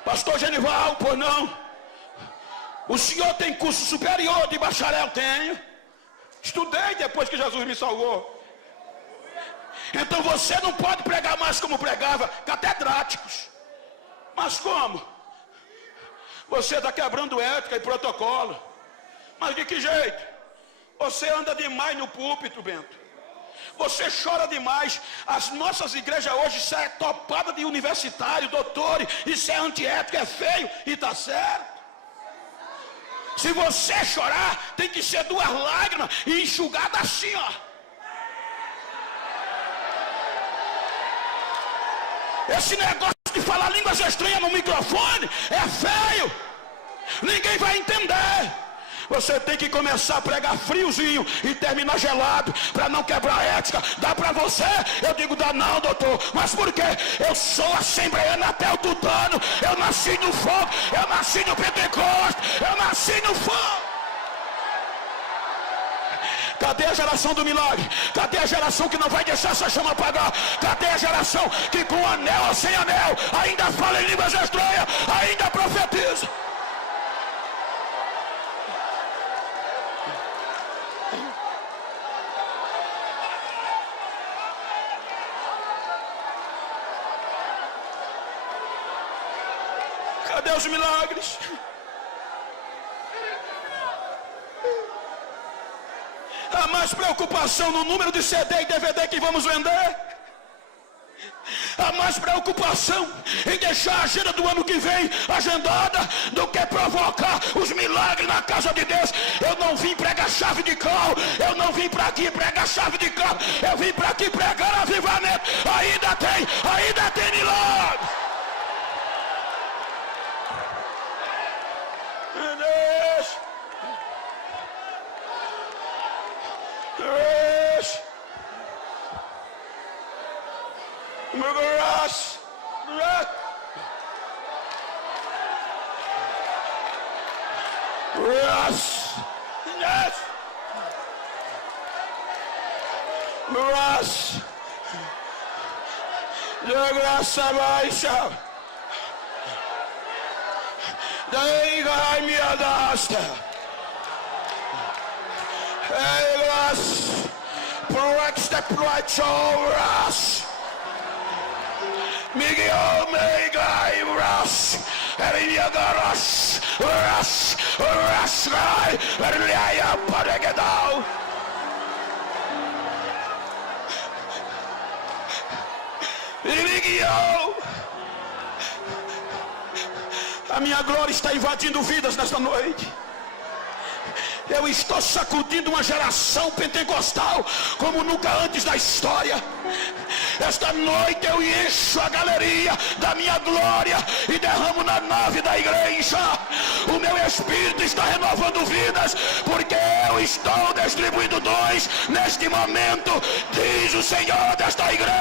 Pastor Genival, pois não. O senhor tem curso superior de bacharel? Tenho. Estudei depois que Jesus me salvou. Então você não pode pregar mais como pregava, catedráticos. Mas como? Você está quebrando ética e protocolo. Mas de que jeito? Você anda demais no púlpito, Bento. Você chora demais. As nossas igrejas hoje, isso é topada de universitário, doutores. Isso é antiético, é feio e está certo. Se você chorar, tem que ser 2 lágrimas e enxugada assim, ó. Esse negócio de falar línguas estranhas no microfone é feio. Ninguém vai entender. Você tem que começar a pregar friozinho e terminar gelado, para não quebrar a ética. Dá para você? Eu digo, dá não, doutor. Mas por quê? Eu sou assembleano até o tutano. Eu nasci no fogo, eu nasci no Pentecoste, eu nasci no fogo. Cadê a geração do milagre? Cadê a geração que não vai deixar essa chama apagar? Cadê a geração que com anel ou sem anel ainda fala em línguas estranhas, ainda profetiza? Cadê os milagres? Há mais preocupação no número de CD e DVD que vamos vender. Há mais preocupação em deixar a agenda do ano que vem agendada do que provocar os milagres na casa de Deus. Eu não vim pregar chave de carro, eu não vim para aqui pregar chave de carro, eu vim para aqui pregar avivamento. Ainda tem milagre. De graça baixa, daí vai me adasta. Elas pro exploit obras. Miguel mega e ras, eria garas, ras, eria paregedal. A minha glória está invadindo vidas nesta noite. Eu estou sacudindo uma geração pentecostal como nunca antes da história. Esta noite eu encho a galeria da minha glória e derramo na nave da igreja. O meu espírito está renovando vidas, porque eu estou distribuindo dons neste momento, diz o Senhor desta igreja.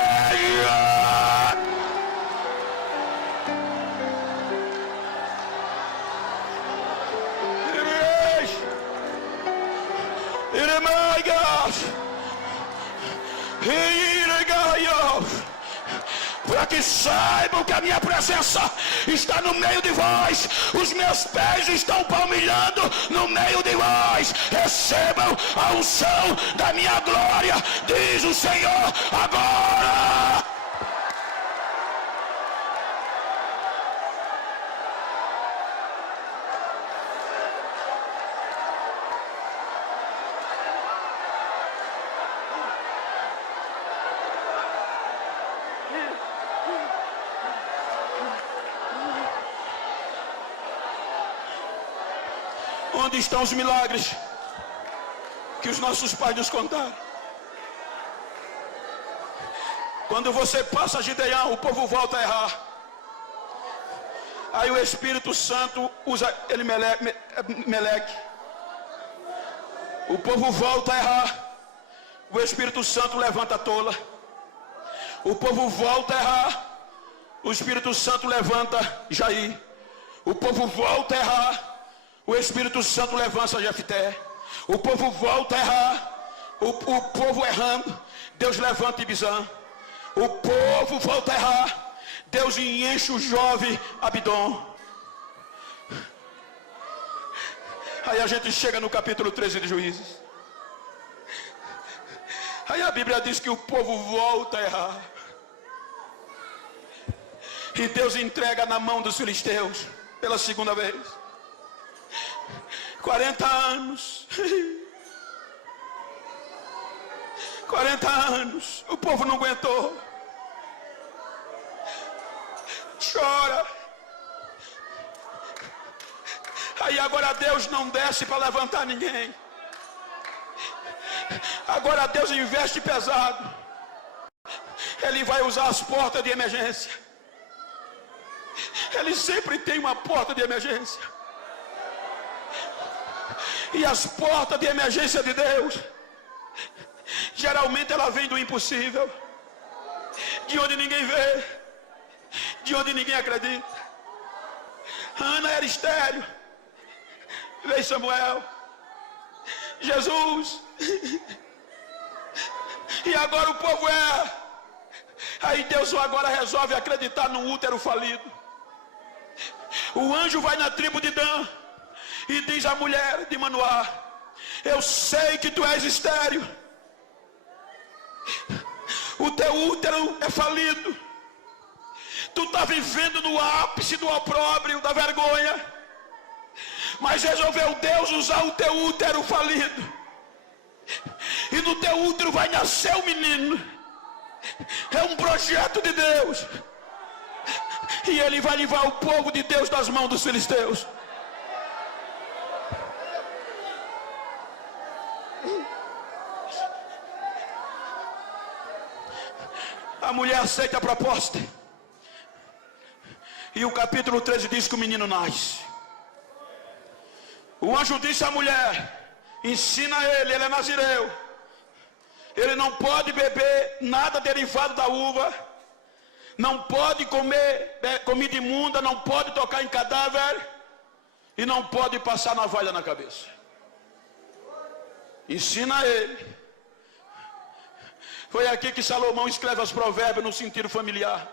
Para que saibam que a minha presença está no meio de vós, os meus pés estão palmilhando no meio de vós. Recebam a unção da minha glória, diz o Senhor agora. Onde estão os milagres que os nossos pais nos contaram? Quando você passa Gideão, o povo volta a errar. Aí o Espírito Santo usa Meleque. O povo volta a errar. O Espírito Santo levanta a tola. O povo volta a errar. O Espírito Santo levanta Jair. O povo volta a errar. O Espírito Santo levanta Jefté. O povo volta a errar. O povo errando, Deus levanta Ibizã. O povo volta a errar, Deus enche o jovem Abidom. Aí a gente chega no capítulo 13 de Juízes. Aí a Bíblia diz que o povo volta a errar. E Deus entrega na mão dos filisteus pela segunda vez. 40 anos. 40 anos. O povo não aguentou. Chora. Aí agora Deus não desce para levantar ninguém. Agora Deus investe pesado. Ele vai usar as portas de emergência. Ele sempre tem uma porta de emergência. E as portas de emergência de Deus, geralmente ela vem do impossível, de onde ninguém vê, de onde ninguém acredita. Ana era estéril, veio Samuel, Jesus, e agora o povo aí Deus agora resolve acreditar num útero falido. O anjo vai na tribo de Dan e diz à mulher de Manoá: eu sei que tu és estéril, o teu útero é falido, tu está vivendo no ápice do opróbrio, da vergonha, mas resolveu Deus usar o teu útero falido, e no teu útero vai nascer um menino. É um projeto de Deus, e ele vai livrar o povo de Deus das mãos dos filisteus. A mulher aceita a proposta, e o capítulo 13 diz que o menino nasce. O anjo disse à mulher: ensina ele é nazireu, ele não pode beber nada derivado da uva, não pode comer comida imunda, não pode tocar em cadáver, e não pode passar navalha na cabeça. Ensina ele. Foi aqui que Salomão escreve os provérbios no sentido familiar.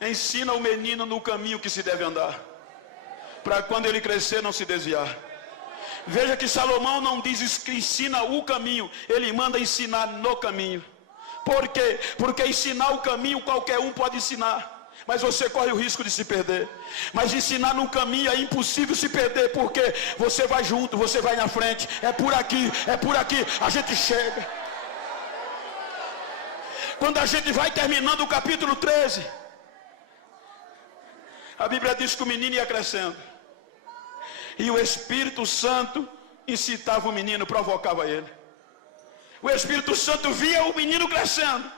Ensina o menino no caminho que se deve andar, para quando ele crescer não se desviar. Veja que Salomão não diz que ensina o caminho, ele manda ensinar no caminho. Por quê? Porque ensinar o caminho qualquer um pode ensinar, mas você corre o risco de se perder. Mas ensinar no caminho é impossível se perder, porque você vai junto, você vai na frente. É por aqui, a gente chega. Quando a gente vai terminando o capítulo 13, a Bíblia diz que o menino ia crescendo, e o Espírito Santo incitava o menino, provocava ele. O Espírito Santo via o menino crescendo,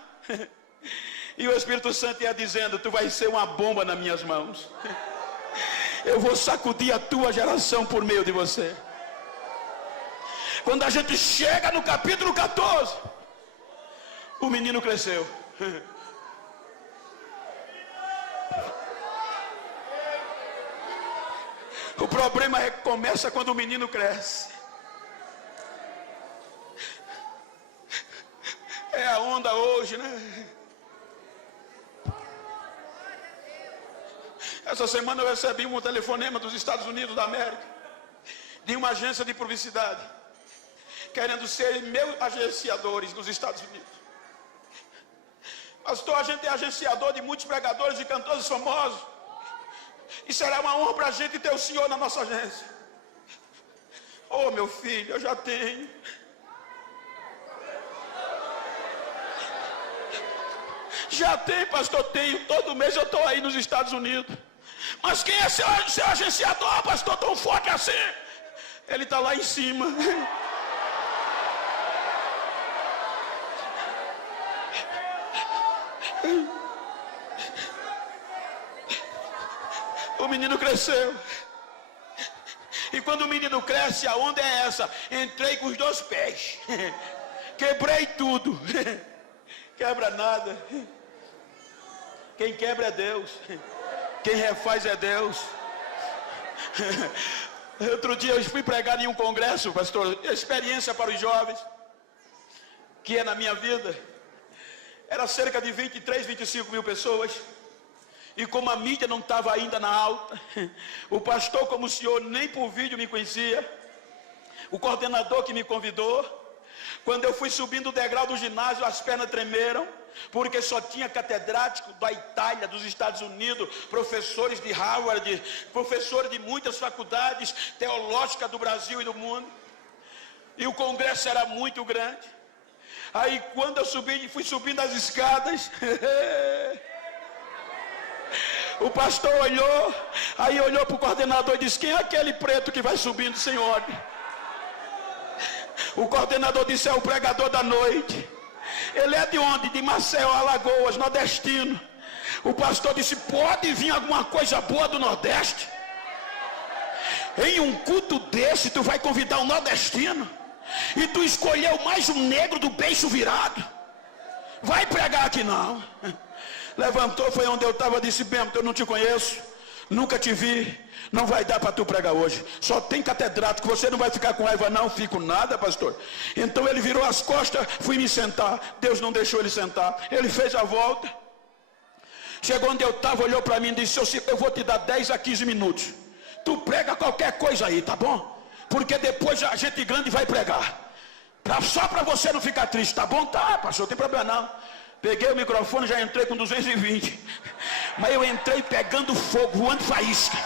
e o Espírito Santo ia dizendo: tu vai ser uma bomba nas minhas mãos, eu vou sacudir a tua geração por meio de você. Quando a gente chega no capítulo 14, o menino cresceu. O problema começa quando o menino cresce. É a onda hoje, né? Essa semana eu recebi um telefonema dos Estados Unidos da América, de uma agência de publicidade, querendo ser meus agenciadores nos Estados Unidos. Pastor, a gente é agenciador de muitos pregadores e cantores famosos, e será uma honra para a gente ter o senhor na nossa agência. Oh, meu filho, eu já tenho. Já tem, pastor, tenho. Todo mês eu estou aí nos Estados Unidos. Mas quem é seu agenciador, pastor, tão forte assim? Ele está lá em cima. O menino cresceu. E quando o menino cresce, a onda é essa: entrei com os 2 pés, quebrei tudo. Quebra nada. Quem quebra é Deus, quem refaz é Deus. Outro dia eu fui pregar em um congresso, pastor, experiência para os jovens, que é na minha vida. Era cerca de 23, 25 mil pessoas. E como a mídia não estava ainda na alta, o pastor, como o senhor, nem por vídeo me conhecia, o coordenador que me convidou, quando eu fui subindo o degrau do ginásio, as pernas tremeram, porque só tinha catedrático da Itália, dos Estados Unidos, professores de Harvard, professores de muitas faculdades teológicas do Brasil e do mundo, e o congresso era muito grande. Aí quando eu fui subindo as escadas, o pastor olhou, aí olhou para o coordenador e disse: quem é aquele preto que vai subindo sem ordem? O coordenador disse: é o pregador da noite. Ele é de onde? De Maceió, Alagoas, nordestino. O pastor disse: pode vir alguma coisa boa do Nordeste? Em um culto desse, tu vai convidar um nordestino e tu escolheu mais um negro do beiço virado. Vai pregar aqui não. Levantou, foi onde eu estava, disse: Bento, eu não te conheço, nunca te vi, não vai dar para tu pregar hoje. Só tem catedrático, você não vai ficar com raiva não. Fico nada, pastor. Então ele virou as costas, fui me sentar. Deus não deixou ele sentar. Ele fez a volta. Chegou onde eu estava, olhou para mim e disse: eu vou te dar 10 a 15 minutos. Tu prega qualquer coisa aí, tá bom? Porque depois a gente grande vai pregar. Só para você não ficar triste, tá bom? Tá, pastor, não tem problema não. Peguei o microfone, já entrei com 220. Mas eu entrei pegando fogo, voando faísca.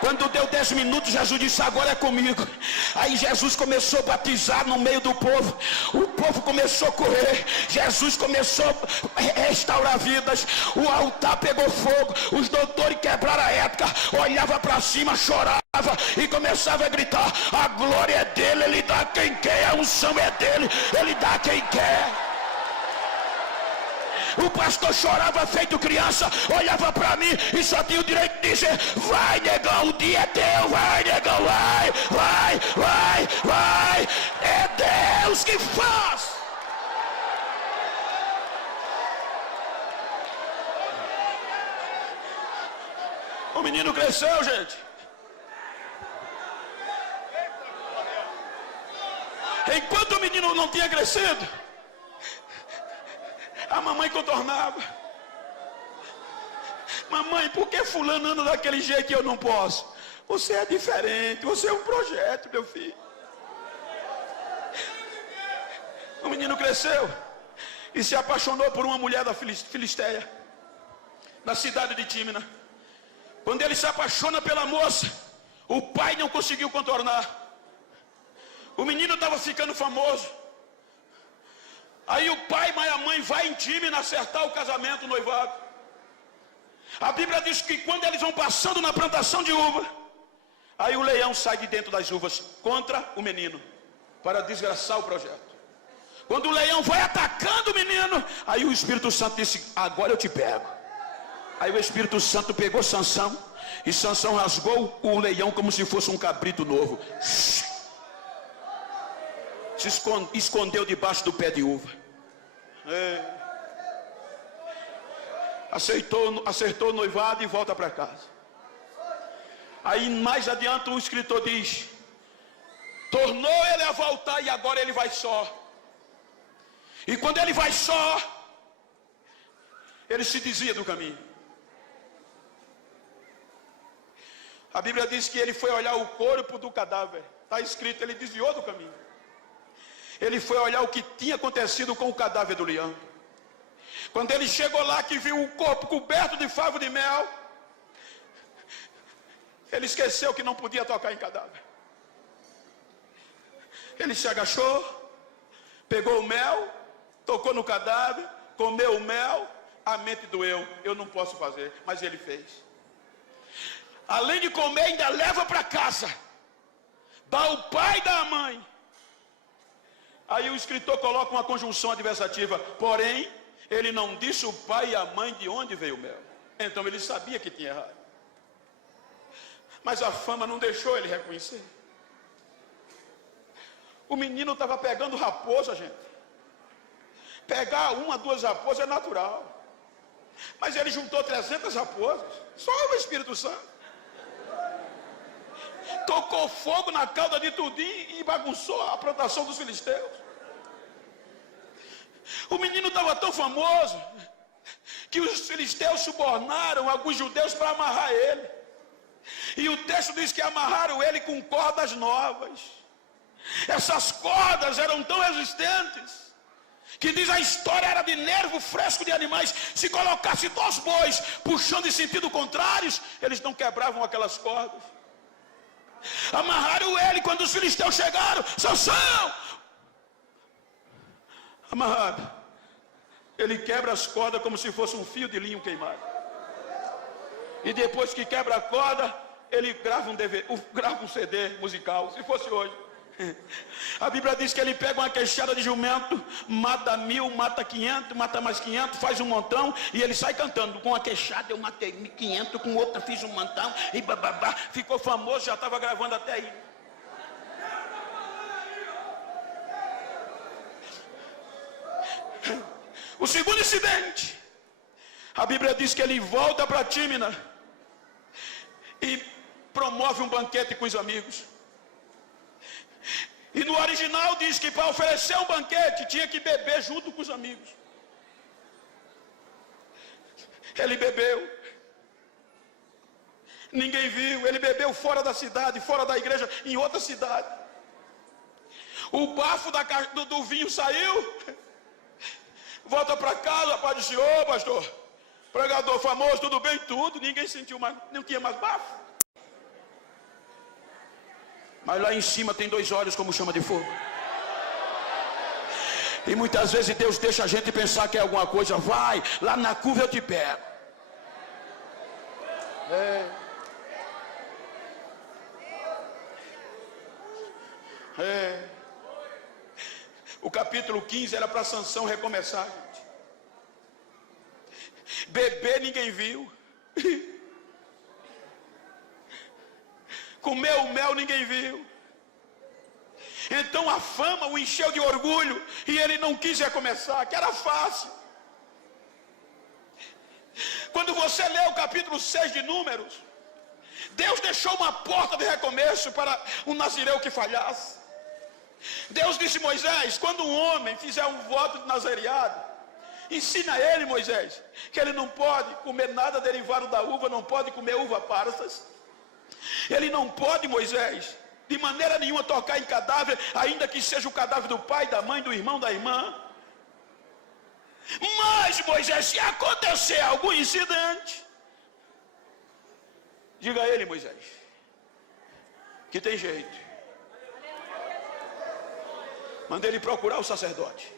Quando deu 10 minutos, Jesus disse: agora é comigo. Aí Jesus começou a batizar no meio do povo. O povo começou a correr. Jesus começou a restaurar vidas. O altar pegou fogo. Os doutores quebraram a ética. Olhava para cima, chorava e começava a gritar: a glória é dele, ele dá quem quer, a unção é dele, ele dá quem quer. O pastor chorava feito criança, olhava para mim e só tinha o direito de dizer: vai, negão, o dia é teu, vai, negão, vai, vai, vai, vai. É Deus que faz. O menino cresceu, gente. Enquanto o menino não tinha crescido, a mamãe contornava: mamãe, por que fulano anda daquele jeito que eu não posso? Você é diferente, você é um projeto, meu filho. O menino cresceu e se apaixonou por uma mulher da Filisteia, na cidade de Tímina. Quando ele se apaixona pela moça, o pai não conseguiu contornar. O menino estava ficando famoso. Aí o pai e a mãe vai em Tímina acertar o casamento, o noivado. A Bíblia diz que quando eles vão passando na plantação de uva, aí o leão sai de dentro das uvas contra o menino, para desgraçar o projeto. Quando o leão vai atacando o menino, aí o Espírito Santo disse: agora eu te pego. Aí o Espírito Santo pegou Sansão, e Sansão rasgou o leão como se fosse um cabrito novo. Se escondeu debaixo do pé de uva. Acertou o noivado e volta para casa. Aí mais adiante o escritor diz: tornou ele a voltar e agora ele vai só. E quando ele vai só, ele se desvia do caminho. A Bíblia diz que ele foi olhar o corpo do cadáver. Está escrito, ele desviou do caminho. Ele foi olhar o que tinha acontecido com o cadáver do leão. Quando ele chegou lá, que viu o corpo coberto de favo de mel, ele esqueceu que não podia tocar em cadáver. Ele se agachou, pegou o mel, tocou no cadáver, comeu o mel, a mente doeu. Eu não posso fazer, mas ele fez. Além de comer, ainda leva para casa, dá ao pai e dá à mãe. Aí o escritor coloca uma conjunção adversativa: porém, ele não disse o pai e a mãe de onde veio o mel. Então ele sabia que tinha errado. Mas a fama não deixou ele reconhecer. O menino estava pegando raposa, gente. Pegar uma, duas raposas é natural. Mas ele juntou 300 raposas. Só o Espírito Santo. Tocou fogo na cauda de tudinho e bagunçou a plantação dos filisteus. O menino estava tão famoso que os filisteus subornaram alguns judeus para amarrar ele. E o texto diz que amarraram ele com cordas novas. Essas cordas eram tão resistentes que diz a história era de nervo fresco de animais. Se colocasse 2 bois puxando em sentido contrários, eles não quebravam aquelas cordas. Amarraram ele. Quando os filisteus chegaram: Sansão! Amarrado. Ele quebra as cordas como se fosse um fio de linho queimado. E depois que quebra a corda, ele grava um CD musical. Se fosse hoje, A Bíblia diz que ele pega uma queixada de jumento, mata 1000, mata 500, mata mais 500, faz um montão, e ele sai cantando. Com uma queixada eu matei 500, com outra fiz um montão, e bababá, ficou famoso, já estava gravando até aí. O segundo incidente, a Bíblia diz que ele volta para Tímina e promove um banquete com os amigos. E no original diz que para oferecer um banquete tinha que beber junto com os amigos. Ele bebeu, ninguém viu. Ele bebeu fora da cidade, fora da igreja, em outra cidade. O bafo do vinho saiu. Volta para casa, pai disse: ô pastor, pregador famoso, tudo bem? Tudo. Ninguém sentiu mais, não tinha mais bafo. Mas lá em cima tem 2 olhos como chama de fogo. E muitas vezes Deus deixa a gente pensar que é alguma coisa. Vai, lá na curva eu te pego. O capítulo 15 era para Sansão recomeçar, gente. Beber ninguém viu. Comeu o mel ninguém viu. Então a fama o encheu de orgulho e ele não quis recomeçar, que era fácil. Quando você lê o capítulo 6 de Números, Deus deixou uma porta de recomeço para um nazireu que falhasse. Deus disse a Moisés: quando um homem fizer um voto de nazereado, ensina a ele, Moisés, que ele não pode comer nada derivado da uva, não pode comer uva passas. Ele não pode, Moisés, de maneira nenhuma tocar em cadáver, ainda que seja o cadáver do pai, da mãe, do irmão, da irmã. Mas, Moisés, se acontecer algum incidente, diga a ele, Moisés, que tem jeito. Manda ele procurar o sacerdote.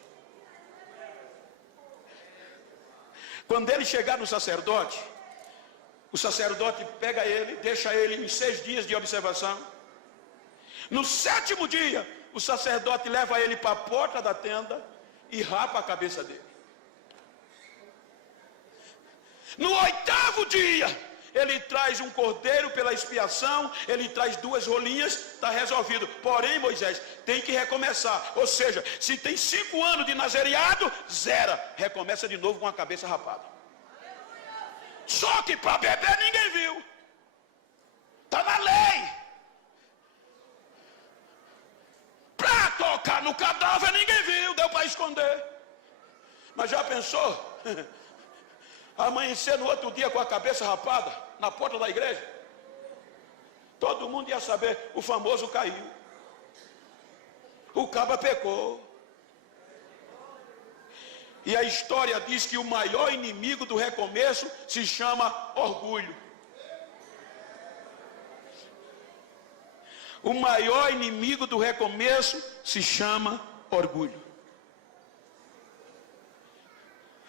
Quando ele chegar no sacerdote, o sacerdote pega ele, deixa ele em 6 dias de observação. No 7º dia, o sacerdote leva ele para a porta da tenda e rapa a cabeça dele. No 8º dia, ele traz um cordeiro pela expiação, ele traz 2 rolinhas, está resolvido. Porém, Moisés, tem que recomeçar. Ou seja, se tem 5 anos de nazereado, zera, recomeça de novo com a cabeça rapada. Só que para beber ninguém viu. Está na lei. Para tocar no cadáver ninguém viu, deu para esconder. Mas já pensou? Amanhecer no outro dia com a cabeça rapada na porta da igreja? Todo mundo ia saber, o famoso caiu. O caba pecou. E a história diz que o maior inimigo do recomeço se chama orgulho. O maior inimigo do recomeço se chama orgulho.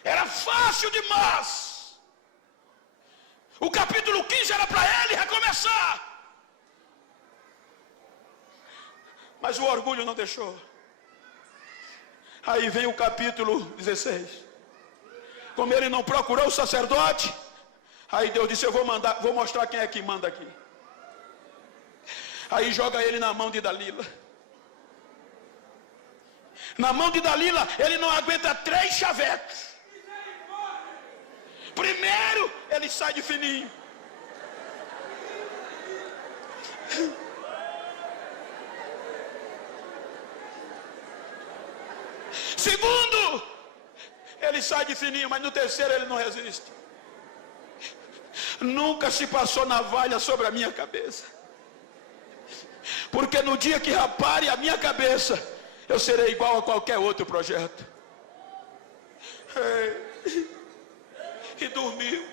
Era fácil demais. O capítulo 15 era para ele recomeçar. Mas o orgulho não deixou. Aí vem o capítulo 16. Como ele não procurou o sacerdote, aí Deus disse: eu vou mostrar quem é que manda aqui. Aí joga ele na mão de Dalila. Na mão de Dalila, ele não aguenta 3 chavecos. Primeiro, ele sai de fininho. Segundo, ele sai de fininho, mas no terceiro ele não resiste. Nunca se passou navalha sobre a minha cabeça. Porque no dia que raparem a minha cabeça, eu serei igual a qualquer outro projeto. E dormiu.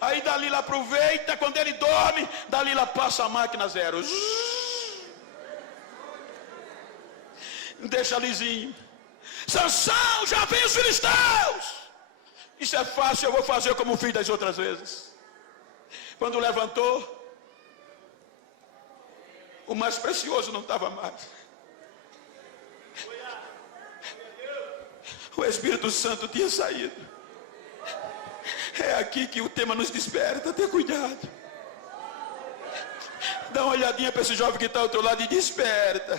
Aí Dalila aproveita, quando ele dorme, Dalila passa a máquina 0. Deixa lisinho. Sansão, já vem os filisteus. Isso é fácil, eu vou fazer como fiz das outras vezes. Quando levantou, o mais precioso não estava mais. O Espírito Santo tinha saído. É aqui que o tema nos desperta. Ter cuidado. Dá uma olhadinha para esse jovem que está ao outro lado e desperta.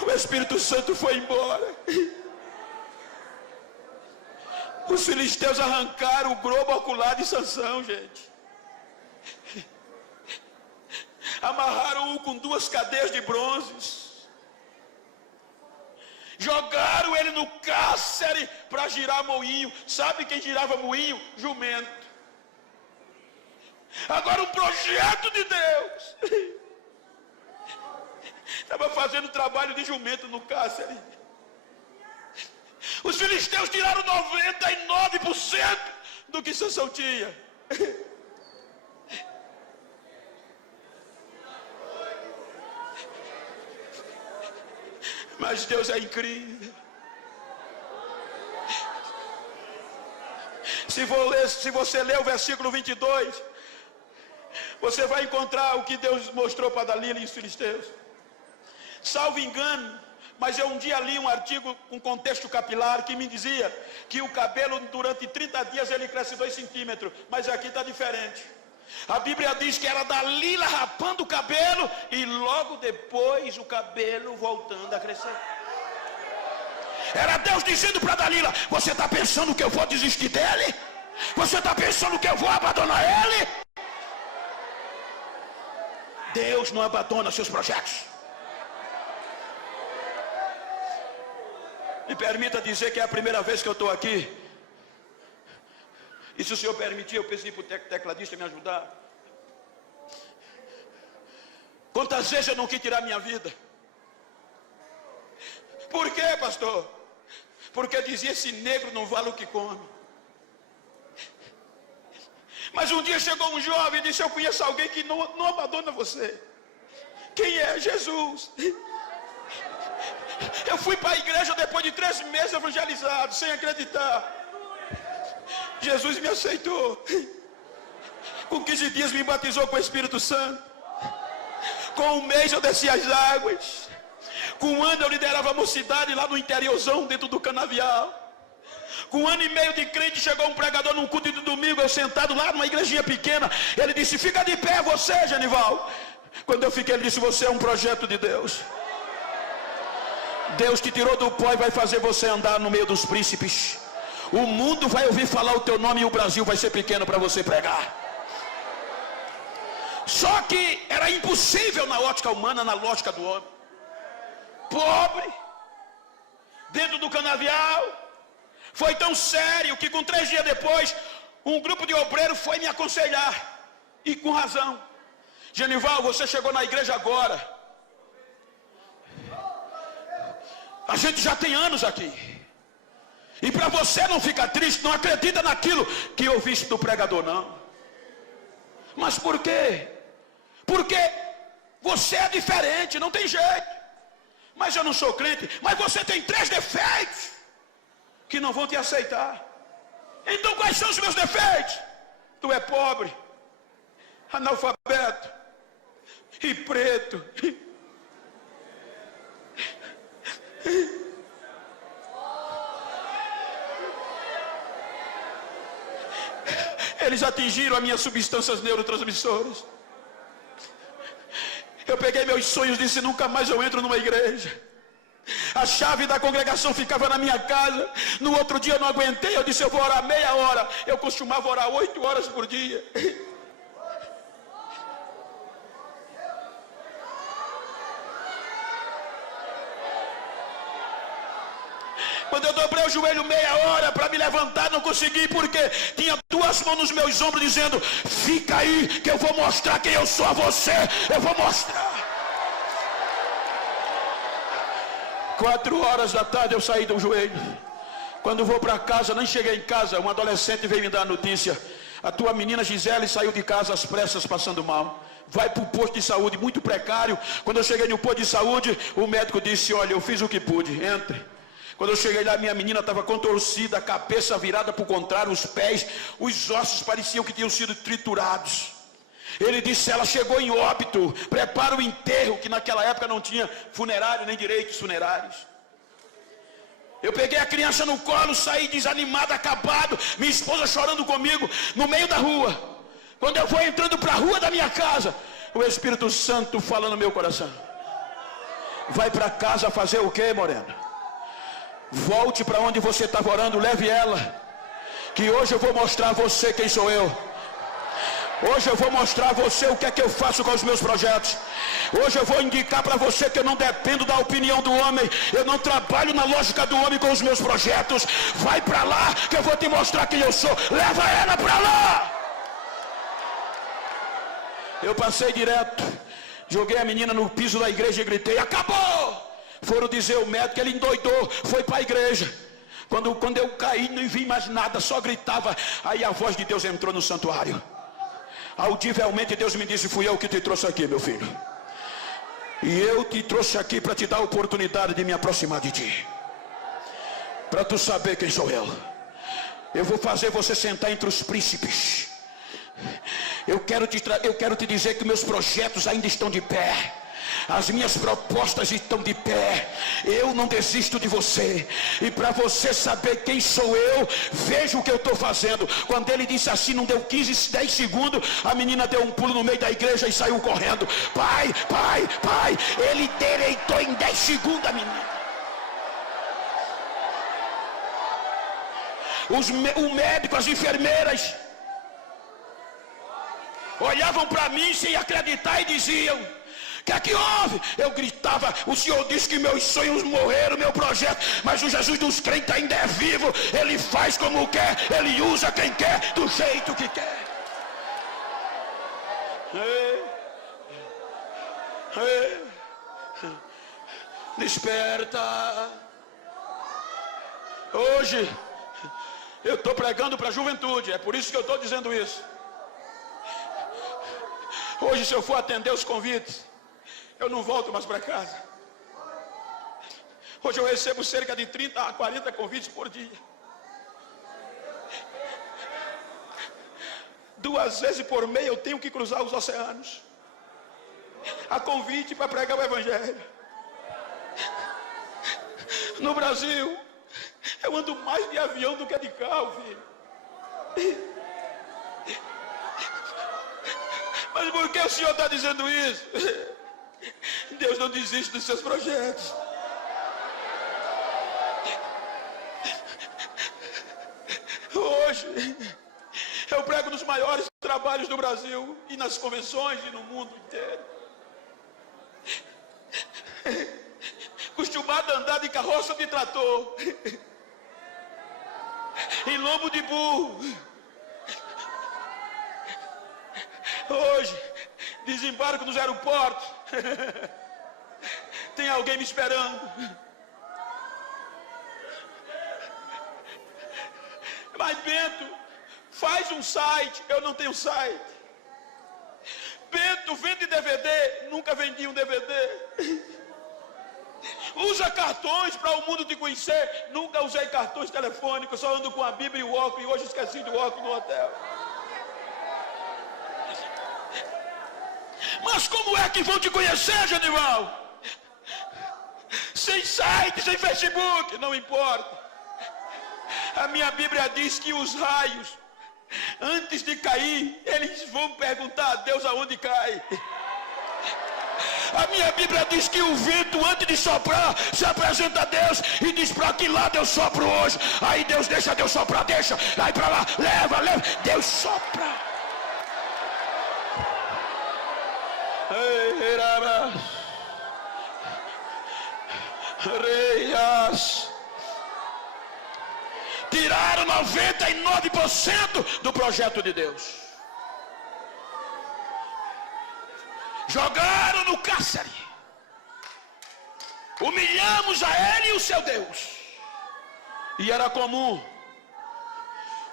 O Espírito Santo foi embora. Os filisteus arrancaram o globo ocular de Sansão, gente. Amarraram-o com 2 cadeias de bronze. Jogaram ele no cárcere para girar moinho. Sabe quem girava moinho? Jumento. Agora um projeto de Deus. Estava fazendo trabalho de jumento no cárcere. Os filisteus tiraram 99% do que Sansão tinha. Mas Deus é incrível. Se você ler o versículo 22, você vai encontrar o que Deus mostrou para Dalila e os filisteus. Salvo engano, mas eu um dia li um artigo com contexto capilar que me dizia que o cabelo durante 30 dias ele cresce 2 centímetros, mas aqui está diferente. A Bíblia diz que era Dalila rapando o cabelo e logo depois o cabelo voltando a crescer. Era Deus dizendo para Dalila: você está pensando que eu vou desistir dele? Você está pensando que eu vou abandonar ele? Deus não abandona seus projetos. Me permita dizer que é a primeira vez que eu estou aqui. E se o senhor permitir, eu pedi para o tecladista me ajudar. Quantas vezes eu não quis tirar minha vida? Por quê, pastor? Porque dizia: esse negro não vale o que come. Mas um dia chegou um jovem e disse: eu conheço alguém que não abandona você. Quem é? Jesus. Eu fui para a igreja depois de 3 meses evangelizado, sem acreditar. Jesus me aceitou. Com 15 dias me batizou com o Espírito Santo. Com 1 mês eu desci as águas. Com 1 ano eu liderava a mocidade lá no interiorzão, dentro do canavial. Com 1 ano e meio de crente, chegou um pregador num culto de domingo, eu sentado lá numa igrejinha pequena. Ele disse: fica de pé você, Genival. Quando eu fiquei, ele disse: você é um projeto de Deus. Deus te tirou do pó e vai fazer você andar no meio dos príncipes. O mundo vai ouvir falar o teu nome e o Brasil vai ser pequeno para você pregar. Só que era impossível na ótica humana, na lógica do homem. Pobre, dentro do canavial. Foi tão sério que com 3 dias depois, um grupo de obreiros foi me aconselhar. E com razão: Genival, você chegou na igreja agora. A gente já tem anos aqui. E para você não ficar triste, não acredita naquilo que ouviste do pregador, não. Mas por quê? Porque você é diferente, não tem jeito. Mas eu não sou crente. Mas você tem 3 defeitos que não vão te aceitar. Então quais são os meus defeitos? Tu é pobre, analfabeto e preto. Eles atingiram as minhas substâncias neurotransmissoras. Eu peguei meus sonhos e disse: nunca mais eu entro numa igreja. A chave da congregação ficava na minha casa. No outro dia eu não aguentei, eu disse: eu vou orar meia hora. Eu costumava orar 8 horas por dia. Quando eu dobrei o joelho meia hora para me levantar, não consegui, porque tinha 2 mãos nos meus ombros dizendo: fica aí que eu vou mostrar quem eu sou a você. Eu vou mostrar. 4 horas da tarde eu saí do joelho. Quando vou para casa, nem cheguei em casa, um adolescente veio me dar a notícia: a tua menina Gisele saiu de casa às pressas passando mal. Vai para o posto de saúde, muito precário. Quando eu cheguei no posto de saúde, o médico disse: olha, eu fiz o que pude, entre. Quando eu cheguei lá, minha menina estava contorcida, a cabeça virada para o contrário, os pés, os ossos pareciam que tinham sido triturados. Ele disse: ela chegou em óbito, prepara o enterro, que naquela época não tinha funerário, nem direitos funerários. Eu peguei a criança no colo, saí desanimado, acabado, minha esposa chorando comigo, no meio da rua. Quando eu vou entrando para a rua da minha casa, o Espírito Santo fala no meu coração: vai para casa fazer o quê, Morena? Volte para onde você estava orando, leve ela, que hoje eu vou mostrar a você quem sou eu. Hoje eu vou mostrar a você o que é que eu faço com os meus projetos. Hoje eu vou indicar para você que eu não dependo da opinião do homem. Eu não trabalho na lógica do homem com os meus projetos. Vai para lá que eu vou te mostrar quem eu sou. Leva ela para lá. Eu passei direto, joguei a menina no piso da igreja e gritei: acabou! Foram dizer ao médico, ele endoidou, foi para a igreja. Quando eu caí, não vi mais nada, só gritava. Aí a voz de Deus entrou no santuário. Audivelmente Deus me disse: fui eu que te trouxe aqui, meu filho. E eu te trouxe aqui para te dar a oportunidade de me aproximar de ti, para tu saber quem sou eu. Eu vou fazer você sentar entre os príncipes. Eu quero te dizer que meus projetos ainda estão de pé. As minhas propostas estão de pé. Eu não desisto de você. E para você saber quem sou eu, veja o que eu estou fazendo. Quando ele disse assim, não deu 15, 10 segundos, a menina deu um pulo no meio da igreja e saiu correndo. Pai, pai, pai. Ele direitou em 10 segundos a menina. O médico, as enfermeiras olhavam para mim sem acreditar e diziam: o que é que houve? Eu gritava: o Senhor disse que meus sonhos morreram, meu projeto, mas o Jesus dos crentes ainda é vivo. Ele faz como quer, ele usa quem quer, do jeito que quer. Desperta. Hoje eu estou pregando para a juventude, é por isso que eu estou dizendo isso. Hoje, se eu for atender os convites, eu não volto mais para casa. Hoje eu recebo cerca de 30 a 40 convites por dia. 2 vezes por mês eu tenho que cruzar os oceanos a convite para pregar o Evangelho. No Brasil, eu ando mais de avião do que de carro, filho. Mas por que o Senhor está dizendo isso? Deus não desiste dos seus projetos. Hoje eu prego nos maiores trabalhos do Brasil e nas convenções e no mundo inteiro. Acostumado a andar de carroça de trator, em lombo de burro. Hoje, desembarco nos aeroportos. Tem alguém me esperando. Mas Bento, faz um site. Eu não tenho site. Bento, vende DVD. Nunca vendi um DVD. Usa cartões para o mundo te conhecer. Nunca usei cartões telefônicos. Só ando com a Bíblia e o óculos. E hoje esqueci do óculos no hotel. Mas como é que vão te conhecer, Genival? Sem site, sem Facebook, não importa. A minha Bíblia diz que os raios, antes de cair, eles vão perguntar a Deus aonde cai. A minha Bíblia diz que o vento, antes de soprar, se apresenta a Deus e diz: para que lado eu sopro hoje? Aí Deus deixa Deus soprar, deixa. Aí para lá, leva, leva. Deus sopra. Tiraram 99% do projeto de Deus. Jogaram no cárcere. Humilhamos a ele e o seu Deus. E era comum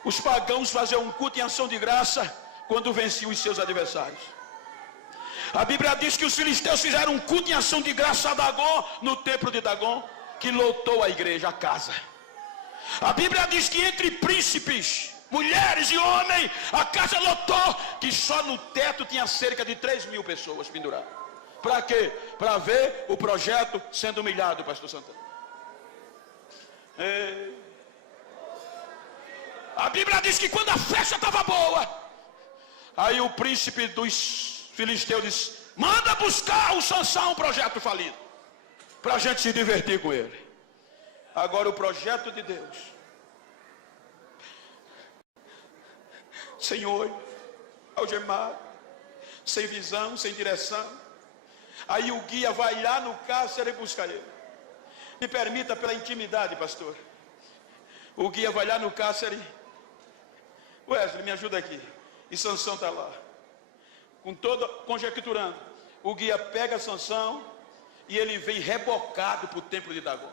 os pagãos fazer um culto em ação de graça quando venciam os seus adversários. A Bíblia diz que os filisteus fizeram um culto em ação de graça a Dagom, no templo de Dagom. que lotou a igreja, a casa. A Bíblia diz que entre príncipes, mulheres e homens, a casa lotou, que só no teto tinha cerca de 3.000 pessoas penduradas. Para quê? Para ver o projeto sendo humilhado, pastor Santana. A Bíblia diz que quando a festa estava boa, aí o príncipe dos filisteus disse: manda buscar o Sansão, um projeto falido, para a gente se divertir com ele. Agora o projeto de Deus, Senhor, algemado, sem visão, sem direção. Aí o guia vai lá no cárcere buscar ele. Me permita, pela intimidade, pastor. O guia vai lá no cárcere. Wesley, me ajuda aqui. E Sansão está lá, conjecturando. O guia pega Sansão e ele vem rebocado para o templo de Dagom.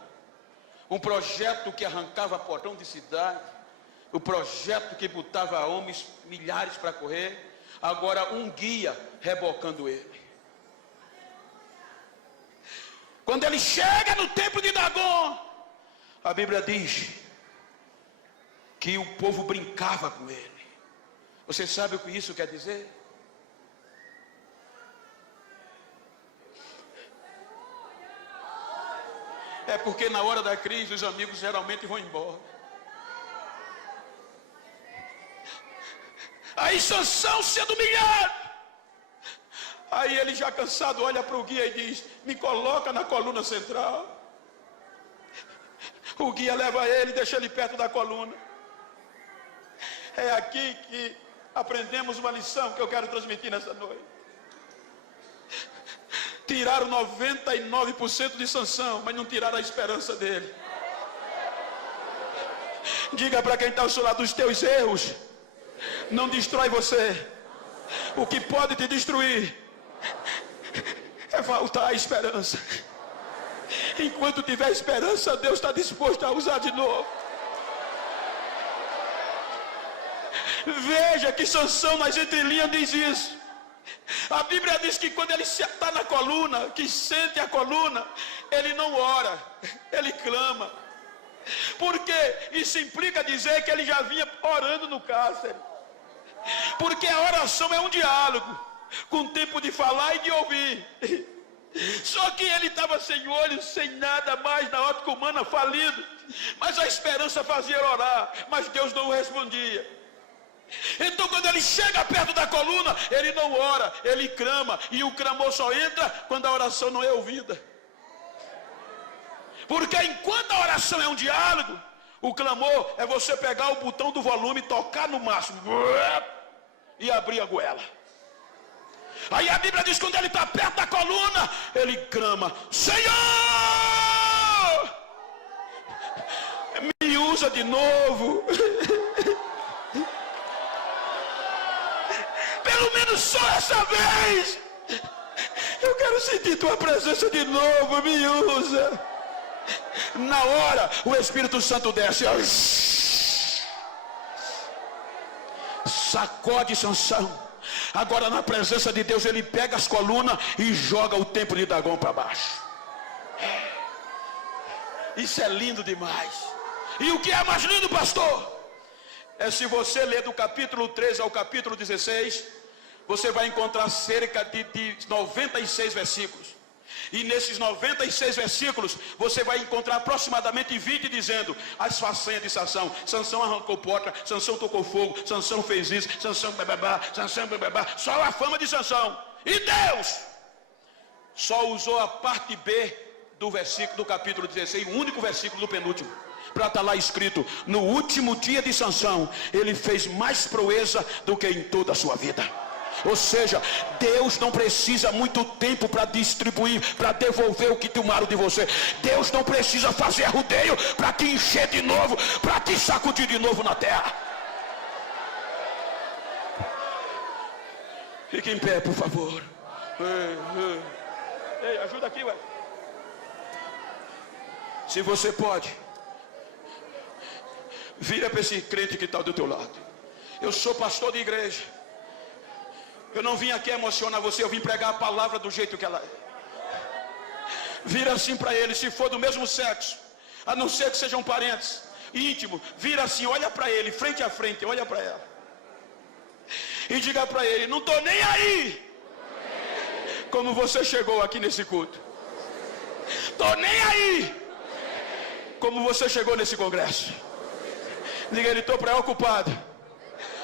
Um projeto que arrancava portão de cidade, o projeto que botava homens, milhares para correr. Agora um guia rebocando ele. Quando ele chega no templo de Dagom, a Bíblia diz que o povo brincava com ele. Você sabe o que isso quer dizer? É porque na hora da crise os amigos geralmente vão embora. Aí Sansão sendo humilhado, aí ele já cansado olha para o guia e diz: me coloca na coluna central. O guia leva ele, deixa ele perto da coluna. É aqui que aprendemos uma lição que eu quero transmitir nessa noite. Tiraram 99% de Sansão, mas não tiraram a esperança dele. Diga para quem está ao seu lado: os teus erros não destrói você. O que pode te destruir é faltar a esperança. Enquanto tiver esperança, Deus está disposto a usar de novo. Veja que Sansão nas entrelinhas diz isso. A Bíblia diz que quando ele está na coluna, que sente a coluna, ele não ora, ele clama. Porque isso implica dizer que ele já vinha orando no cárcere. Porque a oração é um diálogo, com tempo de falar e de ouvir. Só que ele estava sem olhos, sem nada mais, na ótica humana, falido. Mas a esperança fazia orar, mas Deus não o respondia. Então quando ele chega perto da coluna, ele não ora, ele clama. E o clamor só entra quando a oração não é ouvida. Porque enquanto a oração é um diálogo, o clamor é você pegar o botão do volume, tocar no máximo e abrir a goela. Aí a Bíblia diz que quando ele está perto da coluna, ele clama: Senhor, me usa de novo. Pelo menos só essa vez. Eu quero sentir tua presença de novo, me usa. Na hora, o Espírito Santo desce, sacode Sansão. Agora na presença de Deus ele pega as colunas e joga o templo de Dagom para baixo. Isso é lindo demais. E o que é mais lindo, pastor? É se você ler do capítulo 13 ao capítulo 16, você vai encontrar cerca de 96 versículos. E nesses 96 versículos, você vai encontrar aproximadamente 20 dizendo as façanhas de Sansão. Sansão arrancou porta, Sansão tocou fogo, Sansão fez isso, Sansão bababá, Sansão bababá. Só a fama de Sansão. E Deus só usou a parte B do versículo do capítulo 16, o único versículo do penúltimo, para estar lá escrito: no último dia de Sansão, ele fez mais proeza do que em toda a sua vida. Ou seja, Deus não precisa muito tempo para distribuir, para devolver o que tomaram de você. Deus não precisa fazer rodeio para te encher de novo, para te sacudir de novo na terra. Fique em pé, por favor. Ei, ajuda aqui, ué. Se você pode, vira para esse crente que está do teu lado. Eu sou pastor de igreja. Eu não vim aqui emocionar você, eu vim pregar a palavra do jeito que ela é. Vira assim para ele, se for do mesmo sexo, a não ser que sejam parentes, íntimo, vira assim, olha para ele, frente a frente, olha para ela. E diga para ele, não estou nem aí como você chegou aqui nesse culto. Estou nem aí como você chegou nesse congresso. Diga ele, estou preocupado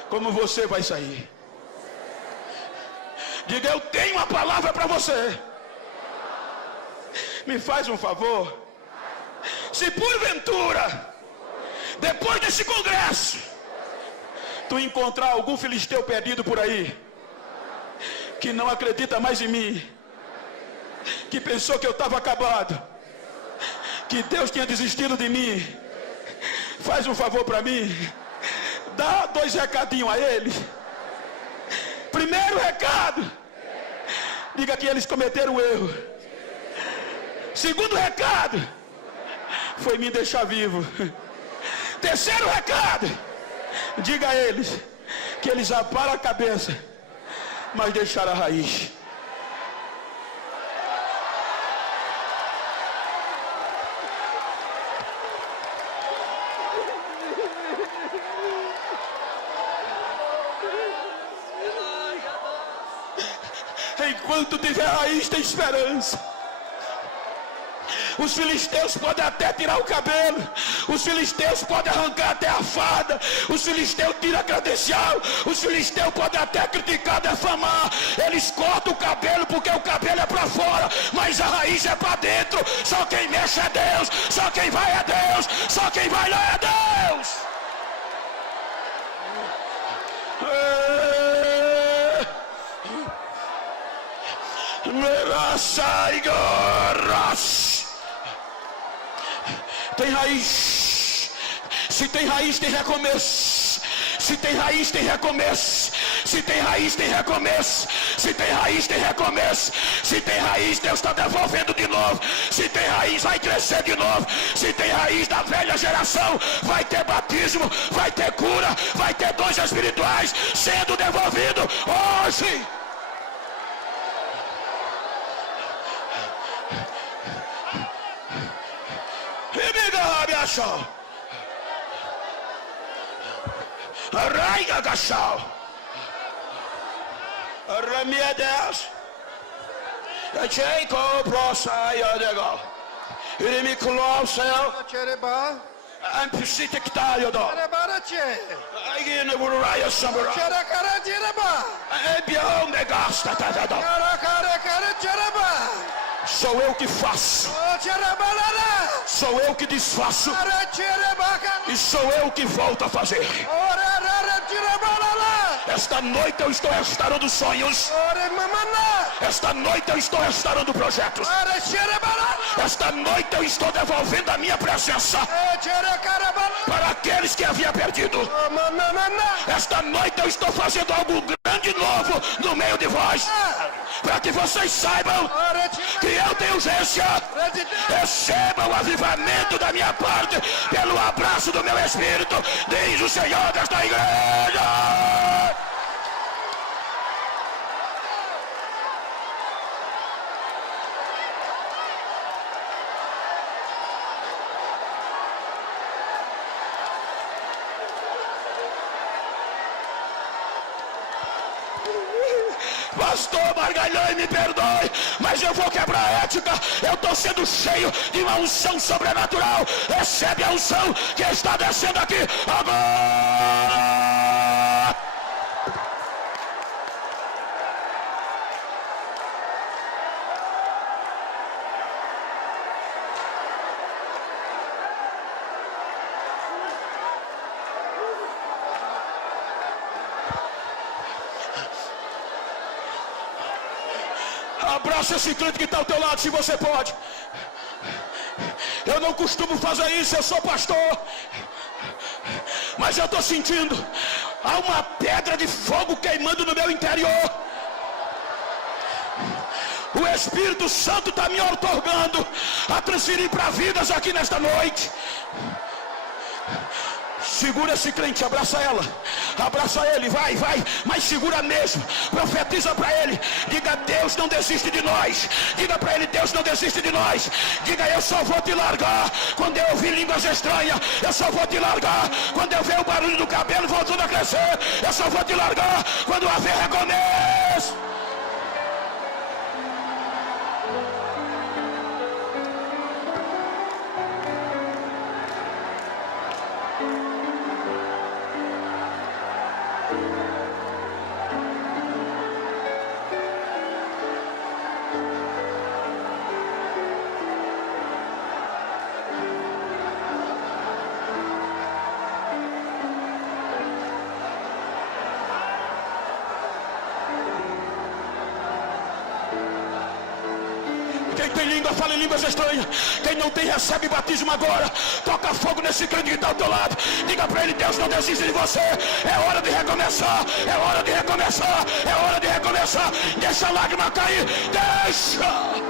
como você vai sair. Diga, eu tenho uma palavra para você. Me faz um favor. Se porventura, depois desse congresso, tu encontrar algum filisteu perdido por aí, que não acredita mais em mim, que pensou que eu estava acabado, que Deus tinha desistido de mim, faz um favor para mim, dá 2 recadinhos a ele. Primeiro recado, diga que eles cometeram um erro. Segundo recado, foi me deixar vivo. Terceiro recado, diga a eles que eles aparam a cabeça, mas deixaram a raiz. Enquanto tiver raiz, tem esperança. Os filisteus podem até tirar o cabelo, os filisteus podem arrancar até a farda, os filisteus tiram a credencial, os filisteus podem até criticar, defamar, eles cortam o cabelo porque o cabelo é para fora, mas a raiz é para dentro. Só quem mexe é Deus, só quem vai é Deus, só quem vai lá é Deus. Tem raiz. Se tem raiz, tem recomeço. Se tem raiz, tem recomeço. Se tem raiz, tem recomeço. Se tem raiz, tem recomeço. Se tem raiz, Deus está devolvendo de novo. Se tem raiz, vai crescer de novo. Se tem raiz da velha geração, vai ter batismo, vai ter cura, vai ter dons espirituais sendo devolvido hoje. Arraiga gachal. Remiedes. Jacob prosaia legal. Ele me colossel. Ampsite ktayo do. Ai ne buraya samura. Ebio megasta tadado. Sou eu que faço. Sou eu que desfaço. E sou eu que volto a fazer. Esta noite eu estou restaurando sonhos. Esta noite eu estou restaurando projetos. Esta noite eu estou devolvendo a minha presença para aqueles que havia perdido. Esta noite eu estou fazendo algo grande novo no meio de vós, para que vocês saibam que eu tenho urgência. Recebam o avivamento da minha parte pelo abraço do meu Espírito, diz o Senhor desta igreja. Pastor Margalhães, me perdoe, mas eu vou quebrar a ética. Eu estou sendo cheio de uma unção sobrenatural. Recebe a unção que está descendo aqui agora. Abraça esse crente que está ao teu lado, se você pode. Eu não costumo fazer isso, eu sou pastor, mas eu estou sentindo há uma pedra de fogo queimando no meu interior. O Espírito Santo está me outorgando a transferir para vidas aqui nesta noite. Segura esse crente, abraça ela. Abraça ele, vai, mas segura mesmo. Profetiza para ele. Diga: Deus não desiste de nós. Diga para ele: Deus não desiste de nós. Diga: eu só vou te largar quando eu ouvir línguas estranhas. Eu só vou te largar quando eu ver o barulho do cabelo voltando a crescer. Eu só vou te largar quando haver recomeço. Quem tem língua, fala em línguas estranhas. Quem não tem, recebe batismo agora. Toca fogo nesse crente que está ao teu lado. Diga para ele: Deus não desiste de você. É hora de recomeçar. É hora de recomeçar. É hora de recomeçar. Deixa a lágrima cair. Deixa.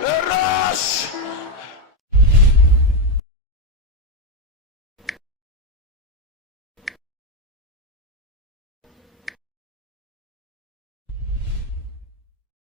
Eros!